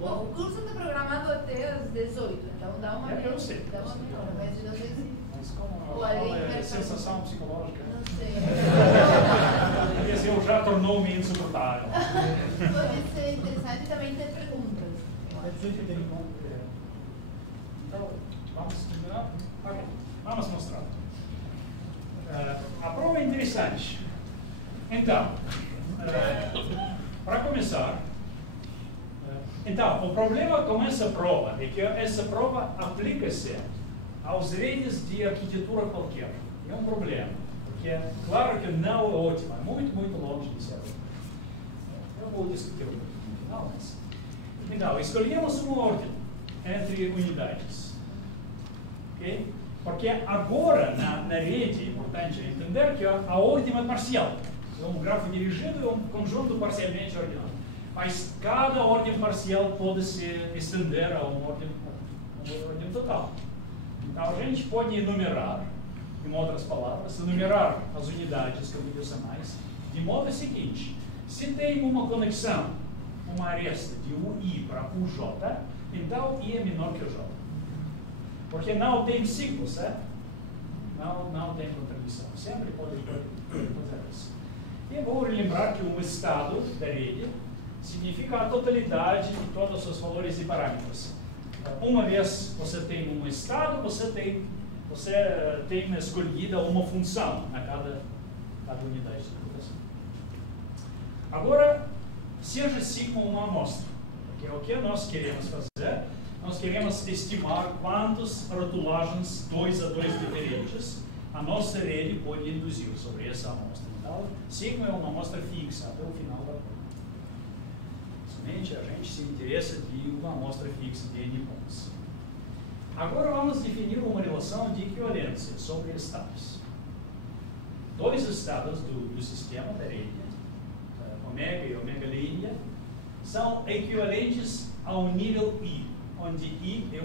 Bom, o curso está programado até às 18, então dá uma meia. Eu sei. Dá uma meia hora, mas não sei se. Mas como é sensação psicológica? Não sei. Esse eu já tornou-me insuportável. Pode ser interessante também ter perguntas. Então, vamos terminar? Ok, vamos mostrar. A prova é interessante. Então, para começar, o problema com essa prova é que essa prova aplica-se aos redes de arquitetura qualquer. É um problema, porque claro que não é ótima, é muito, muito longe de ser. Eu vou discutir no final, mas... Então, escolhemos uma ordem entre unidades. Okay? Porque agora, na rede, é importante entender que a ordem é parcial. É um grafo dirigido, é um conjunto parcialmente ordenado. Mas cada ordem parcial pode se estender a uma ordem total. Então, a gente pode enumerar, em outras palavras, enumerar as unidades computacionais de modo seguinte: se tem uma conexão, uma aresta de UI para UJ, então I é menor que o J. Porque não tem ciclo, certo? Não tem contradição. Sempre pode fazer isso. E vou lembrar que um estado da rede significa a totalidade de todos os valores de parâmetros. Uma vez você tem um estado, você tem escolhida uma função a cada unidade de computação. Agora, seja assim com uma amostra. Porque o que nós queremos fazer? Nós queremos estimar quantas rotulagens 2 a 2 diferentes a nossa rede pode induzir sobre essa amostra. Então, sigma é uma amostra fixa até o final da prova. Somente a gente se interessa de uma amostra fixa de n pontos. Agora vamos definir uma relação de equivalência sobre estados. 2 estados do sistema da rede, ômega e ômega linha, são equivalentes ao nível I, onde I é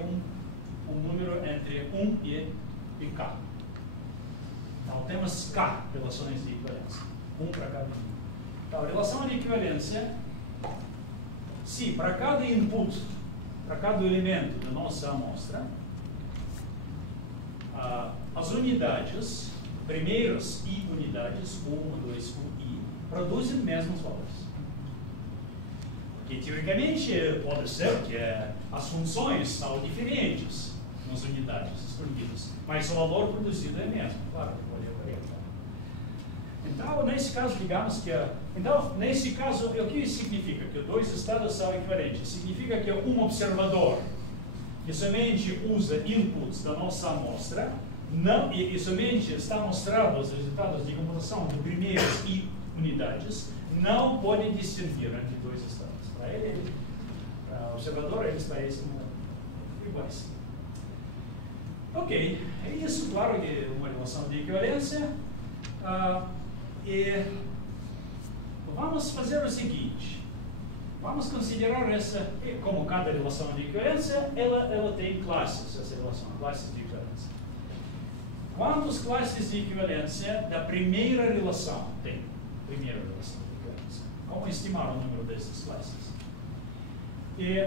um número entre 1 e K. Então, temos K relações de equivalência, 1 para cada nível. Então, a relação de equivalência, se para cada input, para cada elemento da nossa amostra, as unidades, primeiras I unidades, 1, 2, 1, I, produzem os mesmos valores. Porque, teoricamente, pode ser que as funções são diferentes nas unidades exprimidas, mas o valor produzido é o mesmo. Claro que pode variar. Então, nesse caso, digamos que... Então, nesse caso, o que significa? Que dois estados são equivalentes. Significa que um observador que somente usa inputs da nossa amostra e somente está mostrando os resultados de computação de primeiras unidades, não pode distinguir entre dois estados. Para o observador, eles parecem iguais. Ok, é isso, claro que é uma relação de equivalência. E vamos fazer o seguinte. Vamos considerar essa, como cada relação de equivalência, ela tem classes, essa relação, classes de equivalência. Quantas classes de equivalência da primeira relação tem? Primeira relação de equivalência. Como estimar o número dessas classes? E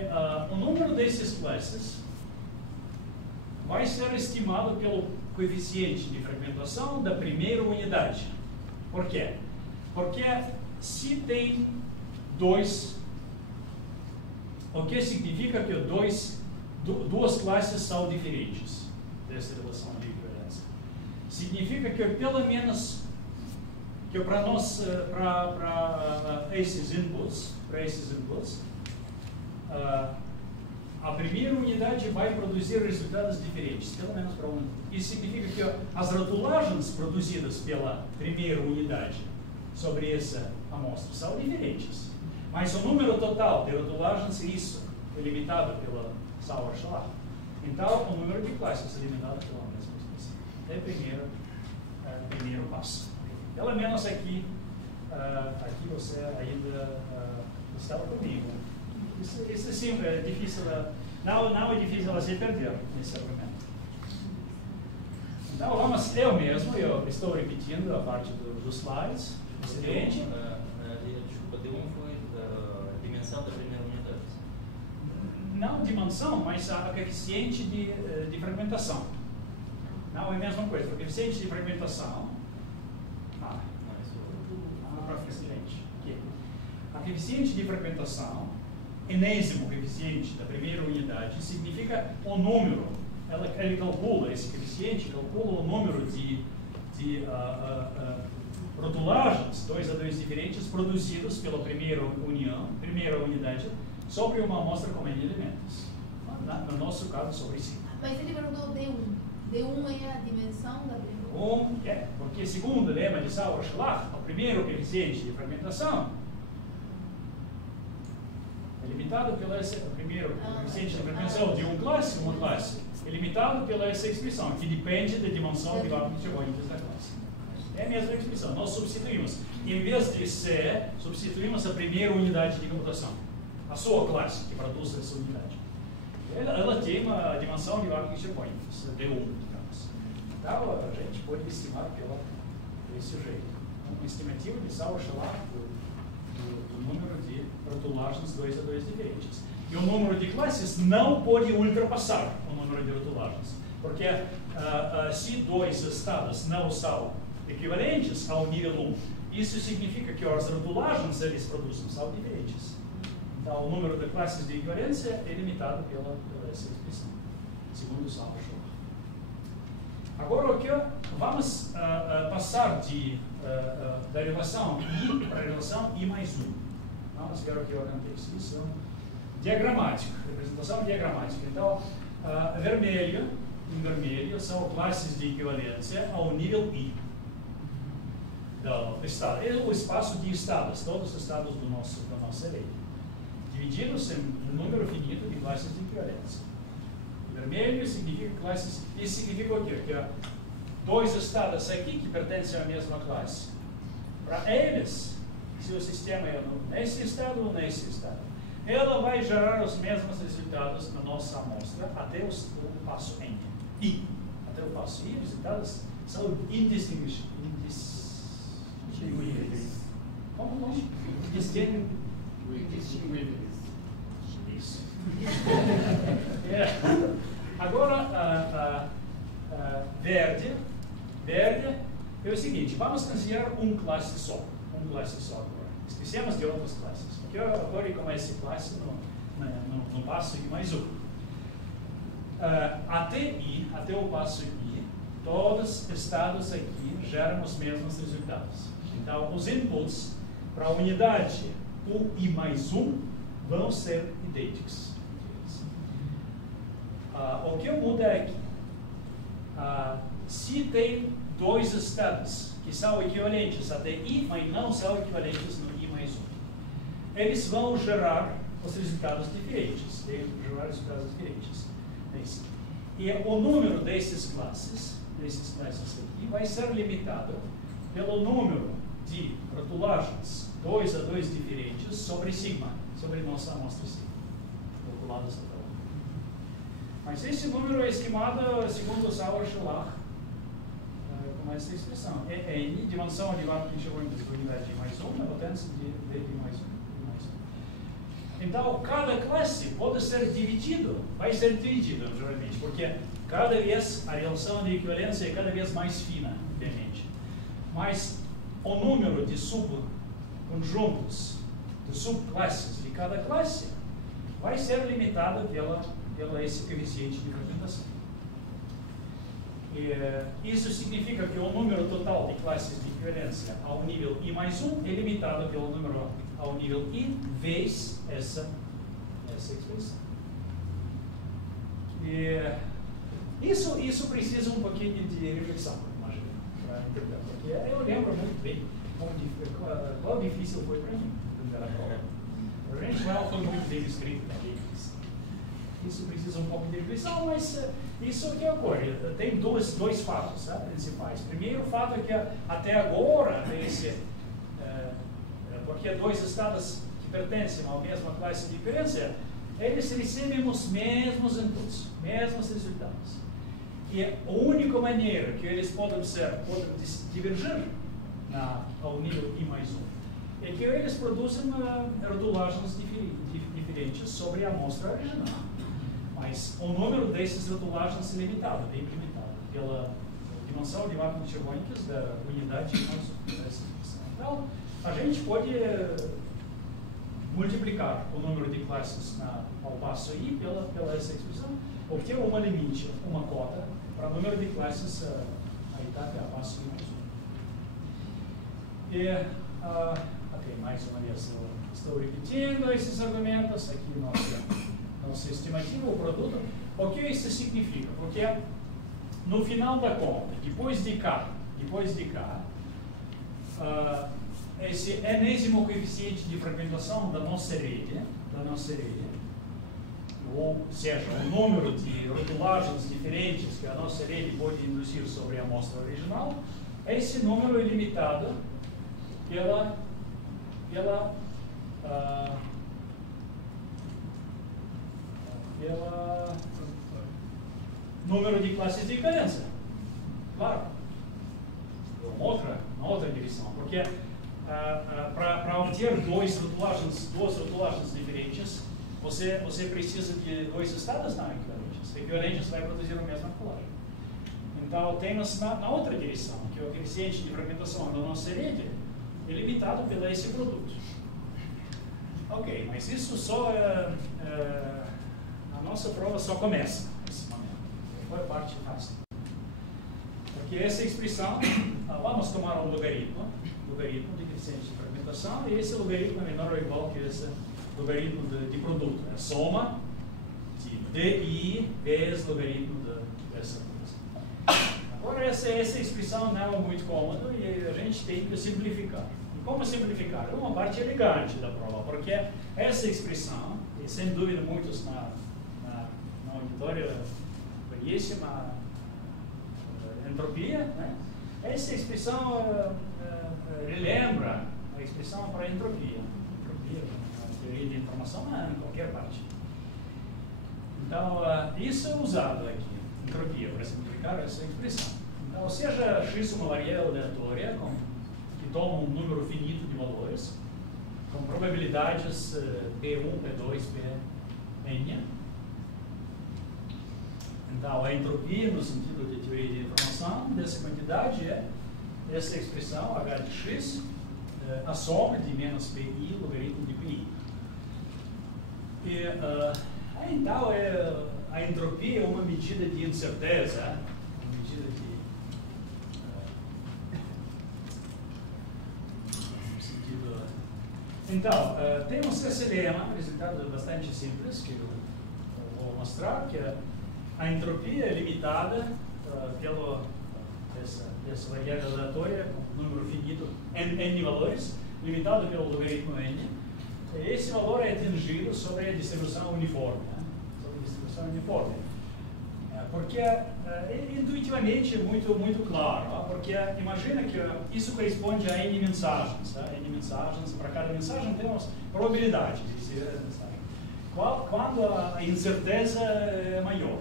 o número dessas classes vai ser estimado pelo coeficiente de fragmentação da primeira unidade. Por quê? Porque se tem dois, o que significa que duas classes são diferentes dessa relação de equivalência? Significa que pelo menos que para nós, para esses inputs, a primeira unidade vai produzir resultados diferentes, pelo menos para um. Isso significa que as rotulagens produzidas pela primeira unidade sobre essa amostra são diferentes. Mas o número total de rotulagens, isso é limitado pela Sauer-Schlacht. Então, o número de classes é limitado pela mesma expressão. É o primeiro passo. Pelo menos aqui você ainda estava comigo. Isso sim é difícil, não é difícil você perder nesse argumento. Então, eu mesmo estou repetindo a parte dos slides. Excelente. Desculpa, D1 foi a dimensão da primeira unidade. Não dimensão, mas a coeficiente de fragmentação. Não é a mesma coisa. O coeficiente de fragmentação. Excelente. Okay. A coeficiente de fragmentação, enésimo coeficiente da primeira unidade, significa o número. Ele calcula, esse coeficiente calcula o número de rotulagens, 2 a 2 diferentes, produzidos pela primeira unidade, sobre uma amostra com N elementos. No nosso caso, sobre 5. Mas ele perguntou D1. D1 é a dimensão da primeira? Porque segundo o lema de Sauer-Schlacht, o primeiro coeficiente de fragmentação é limitado pela primeiro coeficiente de fragmentação de uma classe, é limitado pela essa expressão, que depende da dimensão de Labovitch-Voigt da classe. É a mesma expressão. Nós substituímos, em vez de C, substituímos a primeira unidade de computação, a sua classe, que produz essa unidade. Ela tem uma dimensão de Labovitch-Voigt, D1, digamos. Então, a gente pode estimar desse jeito. Uma estimativa de Sauer-Schlacht do número de rotulagens 2 a 2 diferentes. E o número de classes não pode ultrapassar o número de rotulagens. Porque se dois estados não são equivalentes ao nível 1, isso significa que as rotulagens que eles produzem são diferentes. Então, o número de classes de equivalência é limitado pela essa expressão, segundo Sauer-Schlacht. Agora, vamos passar da relação I para a relação I mais 1. Vamos ver o que acontece. Isso é diagramático, representação diagramática. Então, em vermelho são classes de equivalência ao nível I do estado. É o espaço de estados, todos os estados da nossa lei, divididos em um número finito de classes de equivalência. Vermelho significa classes, isso significa o quê? Que há dois estados aqui que pertencem à mesma classe. Para eles, se o sistema é nesse estado ou nesse estado, ela vai gerar os mesmos resultados na nossa amostra até o passo N. I. Até o passo I, os resultados são indistinguíveis. Como? Indistinguíveis. Isso. Agora, verde é o seguinte, vamos considerar uma classe só agora. Esquecemos de outras classes. Aqui eu agora com essa classe no passo I mais 1. Até I, até o passo I, todos os estados aqui geram os mesmos resultados. Então, os inputs para a unidade I mais 1 vão ser idênticos. O que muda aqui? Se tem dois estados que são equivalentes até I, mas não são equivalentes no I mais 1, eles vão gerar os resultados diferentes. E o número dessas classes aqui, vai ser limitado pelo número de rotulagens 2 a 2 diferentes sobre sigma, sobre nossa amostra sigma, calculado essa tabela. Mas esse número é estimado segundo Sauer-Schullach, com essa expressão. É N, dimensão de Watkins-Schwankes da unidade mais 1, a potência de I mais 1. Então, cada classe pode ser dividido, vai ser dividido, geralmente, porque cada vez a relação de equivalência é cada vez mais fina, obviamente. Mas o número de subconjuntos, de subclasses de cada classe, vai ser limitado pela esse coeficiente de fragmentação. E isso significa que o número total de classes de equivalência ao nível I mais 1 é limitado pelo número ao nível I vezes essa expressão. E isso precisa um pouquinho de reflexão, imagino, para interpretar. Porque eu lembro muito bem qual difícil foi para mim, na primeira prova. A gente não foi muito bem escrito aqui. Isso precisa um pouco de reflexão, mas isso que ocorre. Tem dois fatos principais. Primeiro fato é que até agora, porque dois estados que pertencem à mesma classe de diferença, eles recebem os mesmos inputs, mesmos resultados. E a única maneira que eles podem divergir ao nível I mais 1 é que eles produzem rotulagens diferentes sobre a amostra original. Mas o número dessas rotulagens é limitado, bem limitado, pela dimensão de Watkins-Schwankes da unidade I mais 1. Então, a gente pode multiplicar o número de classes ao passo I pela essa expressão, obter uma limite, uma cota, para o número de classes a etapa a passo I mais 1. E, ok, mais uma vez, estou repetindo esses argumentos, aqui nossa estimativa, o produto. O que isso significa? Porque no final da conta, depois de K, esse enésimo coeficiente de fragmentação da nossa rede, ou seja, o número de rotulagens diferentes que a nossa rede pode induzir sobre a amostra original, esse número é limitado pela número de classes de equivalência. Claro. Uma outra direção. Porque para obter duas rotulagens diferentes, você precisa de dois estados não equivalentes. Equivalentes vai produzir a mesma colagem. Então, temos na outra direção, que é o coeficiente de fragmentação da nossa rede, é limitado pelo esse produto. Ok, mas isso só a nossa prova só começa nesse momento. Foi a parte fácil. Porque essa expressão, vamos tomar um logaritmo de coeficiente de fragmentação, e esse logaritmo é menor ou igual que esse logaritmo de produto. É a soma de DI vezes logaritmo dessa coisa. Agora, essa expressão não é muito cômoda e a gente tem que simplificar. E como simplificar? É uma parte elegante da prova, porque essa expressão, e sem dúvida muitos na auditório conhecem a entropia, né? Essa expressão relembra a expressão para entropia. Entropia, a teoria de informação, em qualquer parte. Então, isso é usado aqui, entropia, para simplificar essa expressão. Então, seja x uma variável aleatória, que toma um número finito de valores, com probabilidades P1, P2, Pn. Então, a entropia, no sentido de teoria de informação, dessa quantidade é essa expressão, h de x, a soma de menos PI logaritmo de PI. E, então, a entropia é uma medida de incerteza, uma medida de Então, temos esse lema, resultado bastante simples, que eu vou mostrar, que a entropia é limitada pela essa variável aleatória, com número finito, n valores, limitado pelo logaritmo n. Esse valor é atingido sobre a distribuição uniforme. Sobre a distribuição uniforme. Porque intuitivamente é muito claro, porque imagina que isso corresponde a n mensagens. N mensagens, para cada mensagem temos probabilidade de ser a mensagem. Quando a incerteza é maior?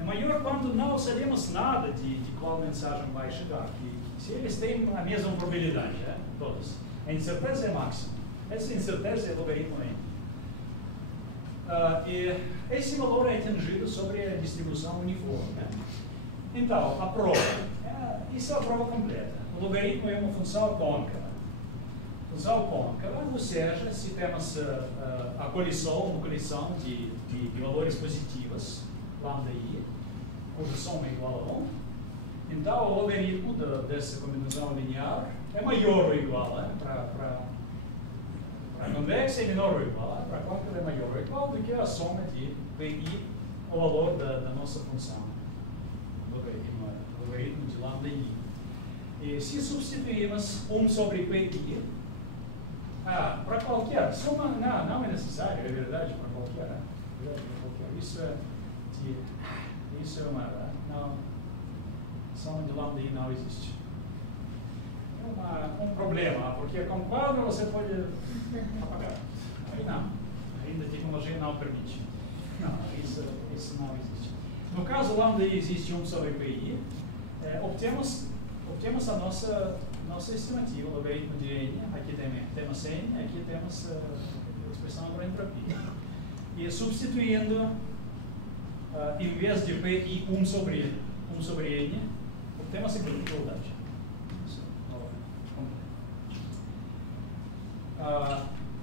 É maior quando não sabemos nada de qual mensagem vai chegar. Se eles têm a mesma probabilidade, todos. A incerteza é máxima. Essa incerteza é logaritmo n. E esse valor é atingido sobre a distribuição uniforme. Então, a prova. Isso é a prova completa. O logaritmo é uma função côncava. Função côncava, ou seja, se temos a colisão de valores positivos, lambda i, cuja soma é igual a 1, então o logaritmo dessa combinação linear é maior ou igual para convexa, é menor ou igual, para côncava é maior ou igual do que a soma de pi, o valor da nossa função, logaritmo de lambda i. E se substituirmos 1 sobre pi, para qualquer, soma não é necessário, é verdade, para qualquer. Isso é uma soma de lambda i não existe. É um problema, porque com quadro você pode apagar. Aí não, ainda a tecnologia não permite. Não, isso não existe. No caso lambda i existe 1 sobre pi, obtemos a nossa estimativa, logaritmo de n, aqui temos n, aqui temos a expressão para entropia. E substituindo, em vez de pi 1 sobre n, obtemos a seguinte igualdade.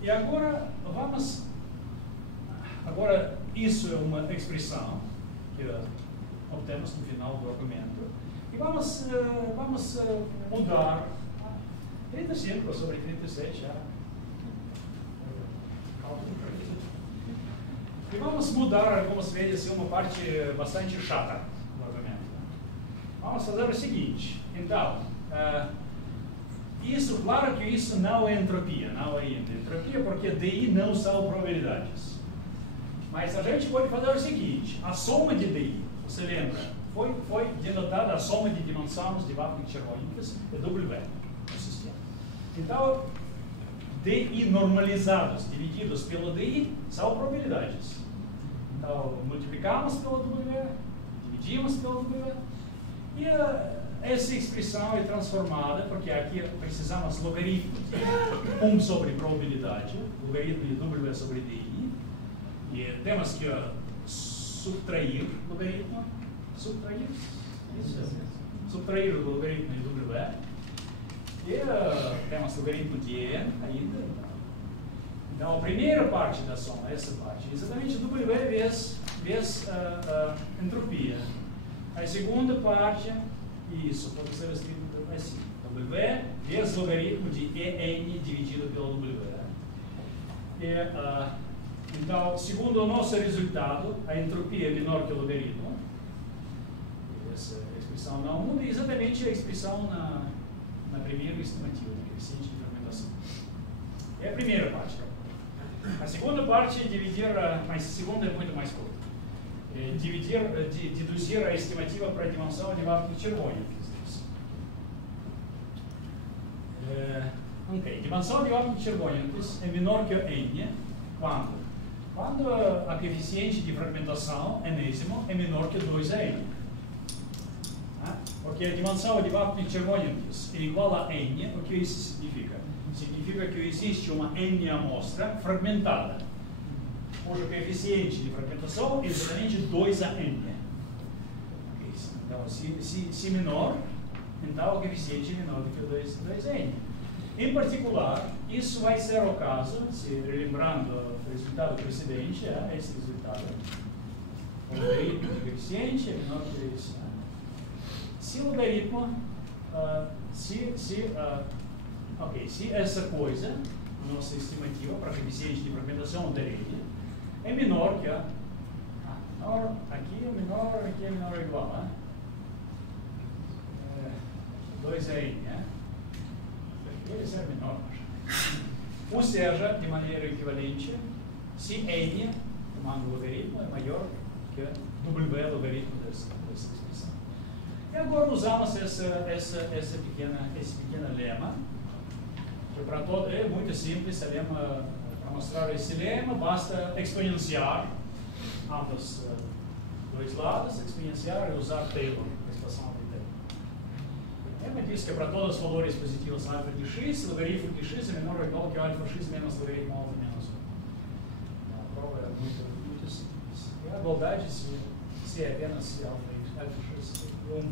E agora isso é uma expressão que obtemos no final do argumento. E vamos mudar 35 sobre 36 já. E vamos mudar algumas vezes uma parte bastante chata do argumento. Vamos fazer o seguinte. Então, claro que isso não é entropia, não é entropia porque DI não são probabilidades. Mas a gente pode fazer o seguinte, a soma de DI, você lembra, foi denotada a soma de dimensões de Vapnik-Chervonikis é W no sistema. Então, DI normalizados divididos pelo DI são probabilidades. Então, multiplicamos pelo W, dividimos pelo W, e essa expressão é transformada, porque aqui precisamos logaritmo de 1 sobre probabilidade, logaritmo de W sobre DI, e temos que subtrair logaritmo, subtrair o logaritmo de W, e temos logaritmo de N ainda. Então, a primeira parte da soma, essa parte, é exatamente W vezes entropia. A segunda parte, isso pode ser escrito assim, W vezes logaritmo de EN dividido pelo W. Então, segundo o nosso resultado, a entropia é menor que o logaritmo. Essa expressão não muda, é exatamente a expressão na primeira estimativa de crescente de fermentação. É a primeira parte. A segunda parte é dividir, mas a segunda é muito mais curta. Deduzir a estimativa para a dimensão de Vapnik-Chervonikis. Dimensão de Vapnik-Chervonikis é menor que N quando a coeficiente de fragmentação enésimo é menor que 2n. Porque a dimensão de Vapnik-Chervonikis é igual a n, o que isso significa? Significa que existe uma n amostra fragmentada, cujo coeficiente de fragmentação é exatamente 2n. Então, se menor, então o coeficiente é menor do que 2n. Em particular, isso vai ser o caso, se relembrando o resultado precedente, esse resultado. O logaritmo decrescente é menor que isso. Se o logaritmo, se essa coisa, nossa estimativa para coeficiente de fragmentação da rede, é menor que aqui é menor ou igual, 2 é n, ele ser menor. Ou seja, de maneira equivalente, se n, tomando o logaritmo, é maior que w logaritmo dessa expressão. E agora usamos esse pequeno lema, que para todo é muito simples. Para mostrar esse lema, basta exponenciar ambos dois lados, exponenciar e usar Taylor, a expressão de Taylor. O lema diz que para todos os valores positivos alfa de x, o logaritmo de x é menor ou igual que alfa x menos logaritmo alfa menos 1. A prova é muito simples. E a igualdade se é apenas alfa x é 1.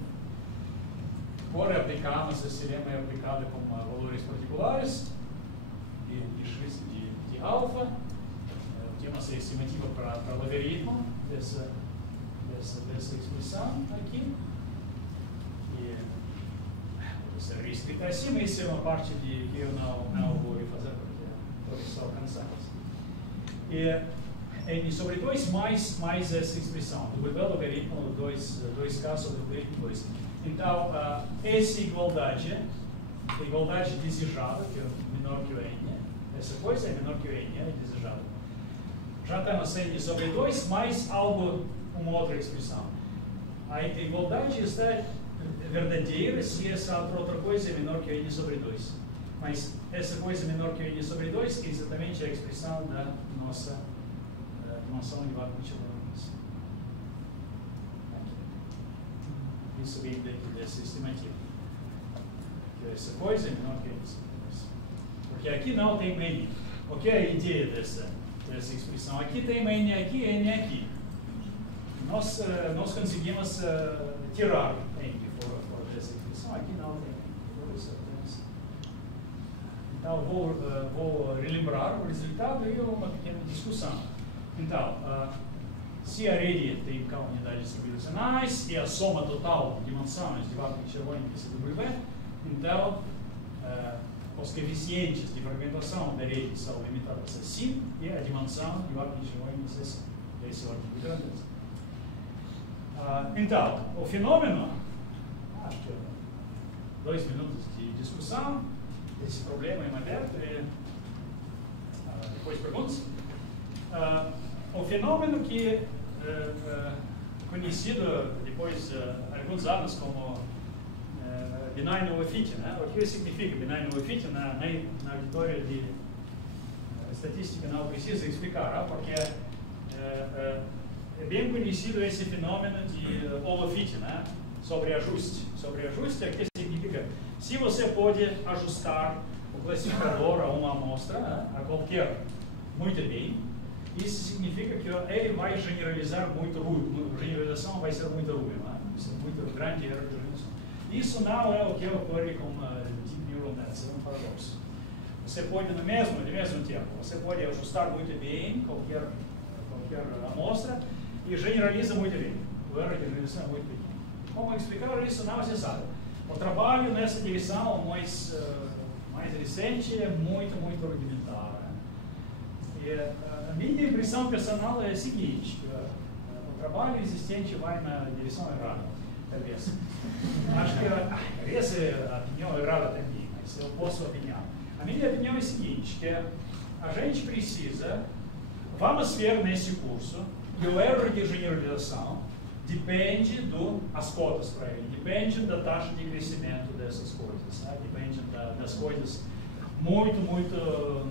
Agora aplicamos, esse lema é aplicado com valores particulares de x de alfa. Temos a estimativa para logaritmo dessa expressão aqui. E essa reescrita acima, isso é uma parte que eu não vou fazer porque estou cansado. E n sobre 2 mais essa expressão, w logaritmo 2 casos do logaritmo 2. Então, essa igualdade desejada, que é menor que o n, essa coisa é menor que o n, é desejada. Já temos n sobre 2 mais uma outra expressão. A igualdade está verdadeira se essa outra coisa é menor que n sobre 2. Mas essa coisa menor que n sobre 2 é exatamente a expressão da nossa dimensão de Wagner-Chevron. Isso vem dentro dessa estimativa. Que essa coisa é menor que isso. Porque aqui não tem n. O que é a ideia dessa expressão? Aqui tem n aqui, n aqui. Nós conseguimos tirar n fora dessa expressão. Aqui não tem n. Então, vou relembrar o resultado e uma pequena discussão. Então, se a rede tem k unidades distribucionais e a soma total de dimensões de Wagner-Chevron é W, então os coeficientes de fragmentação da rede são limitados a si e a dimensão de Wagner-Chevron é assim. Esse é o artigo de grandeza. Então, o fenômeno, acho que 2 minutos de discussão, esse problema é aberto e depois perguntas. O fenômeno que conhecido depois alguns anos como benign overfit, né? O que significa benign overfit na auditória de estatística não precisa explicar, porque é bem conhecido esse fenômeno de overfit, né? Sobreajuste. Sobreajuste é o que significa se você pode ajustar o classificador a uma amostra, né? A qualquer muito bem. Isso significa que ele vai generalizar muito ruim. A generalização vai ser muito ruim, né? Isso é muito grande erro de generalização. Isso não é o que ocorre com Deep Neural Nets, é um paradoxo. Você pode, no mesmo tempo, você pode ajustar muito bem qualquer amostra e generaliza muito bem. O erro de generalização é muito pequeno. Como explicar isso? Não se sabe. O trabalho nessa direção mais recente é muito rudimentar. A minha impressão personal é a seguinte, que o trabalho existente vai na direção errada, talvez. Acho que essa é a opinião errada também, mas eu posso opinar. A minha opinião é a seguinte, que a gente precisa, vamos ver nesse curso, que o erro de generalização depende das cotas para ele, depende da taxa de crescimento dessas coisas, né? Depende das coisas muito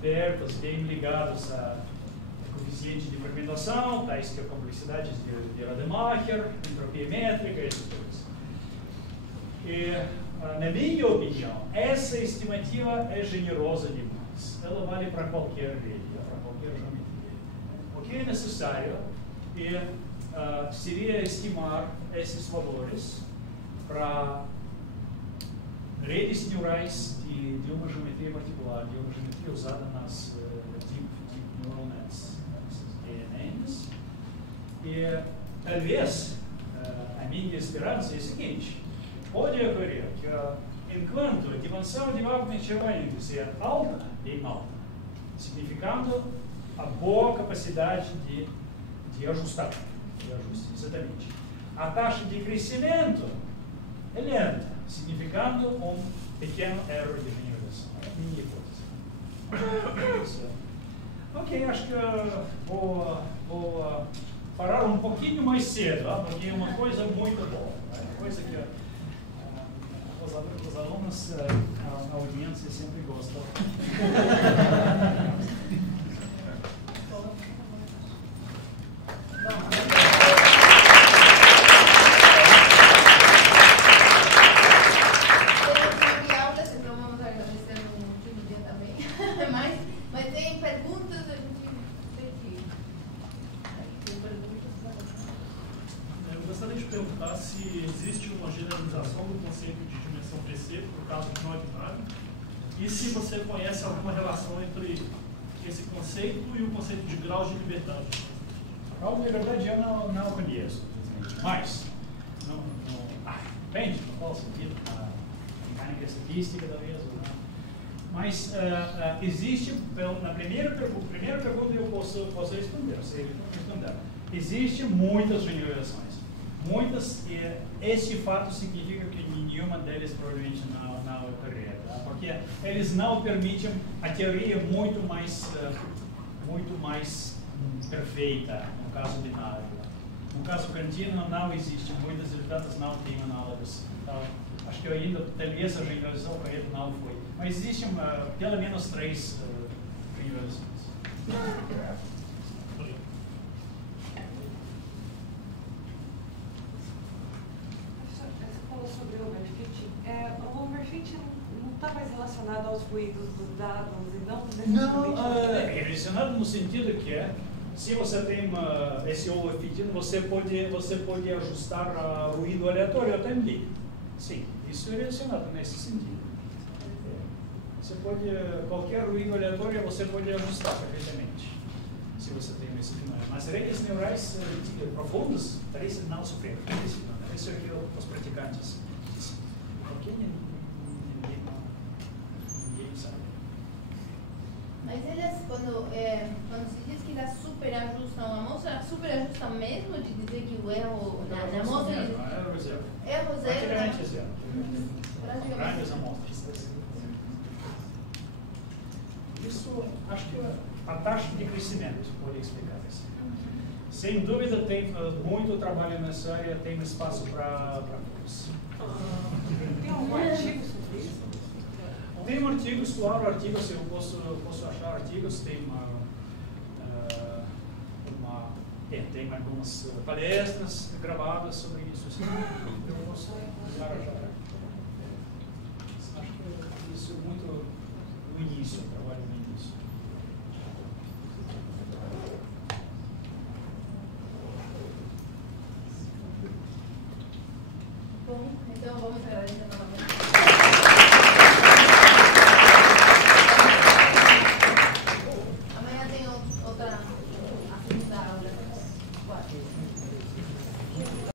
pertas, bem ligadas a coeficiente de fragmentação, tais que a complexidade de Rademacher, entropia métrica, essas coisas. E, na minha opinião, essa estimativa é generosa demais. Ela vale para qualquer rede, para qualquer geometria. O que é necessário seria estimar esses valores para redes neurais de uma geometria particular, de uma geometria usada nas deep neural nets, DNNs. E talvez a minha esperança é a seguinte: pode ocorrer que enquanto a dimensão de Wapner-Cherny é alta, bem alta, significando a boa capacidade de ajustar, de ajuste, exatamente. A taxa de crescimento é lenta, significando um pequeno erro de generalização. É a minha hipótese. Ok, acho que vou parar um pouquinho mais cedo, porque é uma coisa muito boa. Uma coisa que os alunos, a audiência sempre gostam. Se existe uma generalização do conceito de dimensão PC, no caso de nó binário, e se você conhece alguma relação entre esse conceito e o conceito de grau de liberdade. Grau de liberdade eu não conheço, mas depende, no qual sentido, a mecânica estatística talvez ou não. Mas existe, na primeira pergunta eu posso responder, existe muitas generalizações. Muitas, e esse fato significa que nenhuma delas provavelmente não ocorreria, tá? Porque eles não permitem a teoria muito mais perfeita no caso binário. No caso kantiano não existe, muitas resultados não têm análogas. Então, acho que ainda talvez a generalização correta não foi. Mas existem pelo menos 3 generalizações. Sobre o overfit, o overfit não está mais relacionado aos ruídos dos dados e não necessariamente... É relacionado no sentido que se você tem esse overfit, você pode ajustar ruído aleatório também. Sim, isso é relacionado nesse sentido. Você pode, qualquer ruído aleatório você pode ajustar perfeitamente, se você tem esse fenômeno. Mas redes neurais profundas parecem não sofrer. Isso é o que os praticantes dizem. Porque ninguém sabe. Mas eles, quando se diz que elas superajustam, a amostra superajusta mesmo de dizer que o erro na amostra... Erro zero. Erro zero. Praticamente zero. Grandes amostras. Isso, acho que a taxa de crescimento pode explicar isso. Sem dúvida, tem muito trabalho nessa área, tem espaço para todos. Tem algum artigo sobre isso? Tem artigos, claro, artigos, eu posso achar artigos, tem tem algumas palestras gravadas sobre isso. Eu posso achar. Acho que isso é muito no início, o trabalho no início. Bom, então vamos agradecer novamente.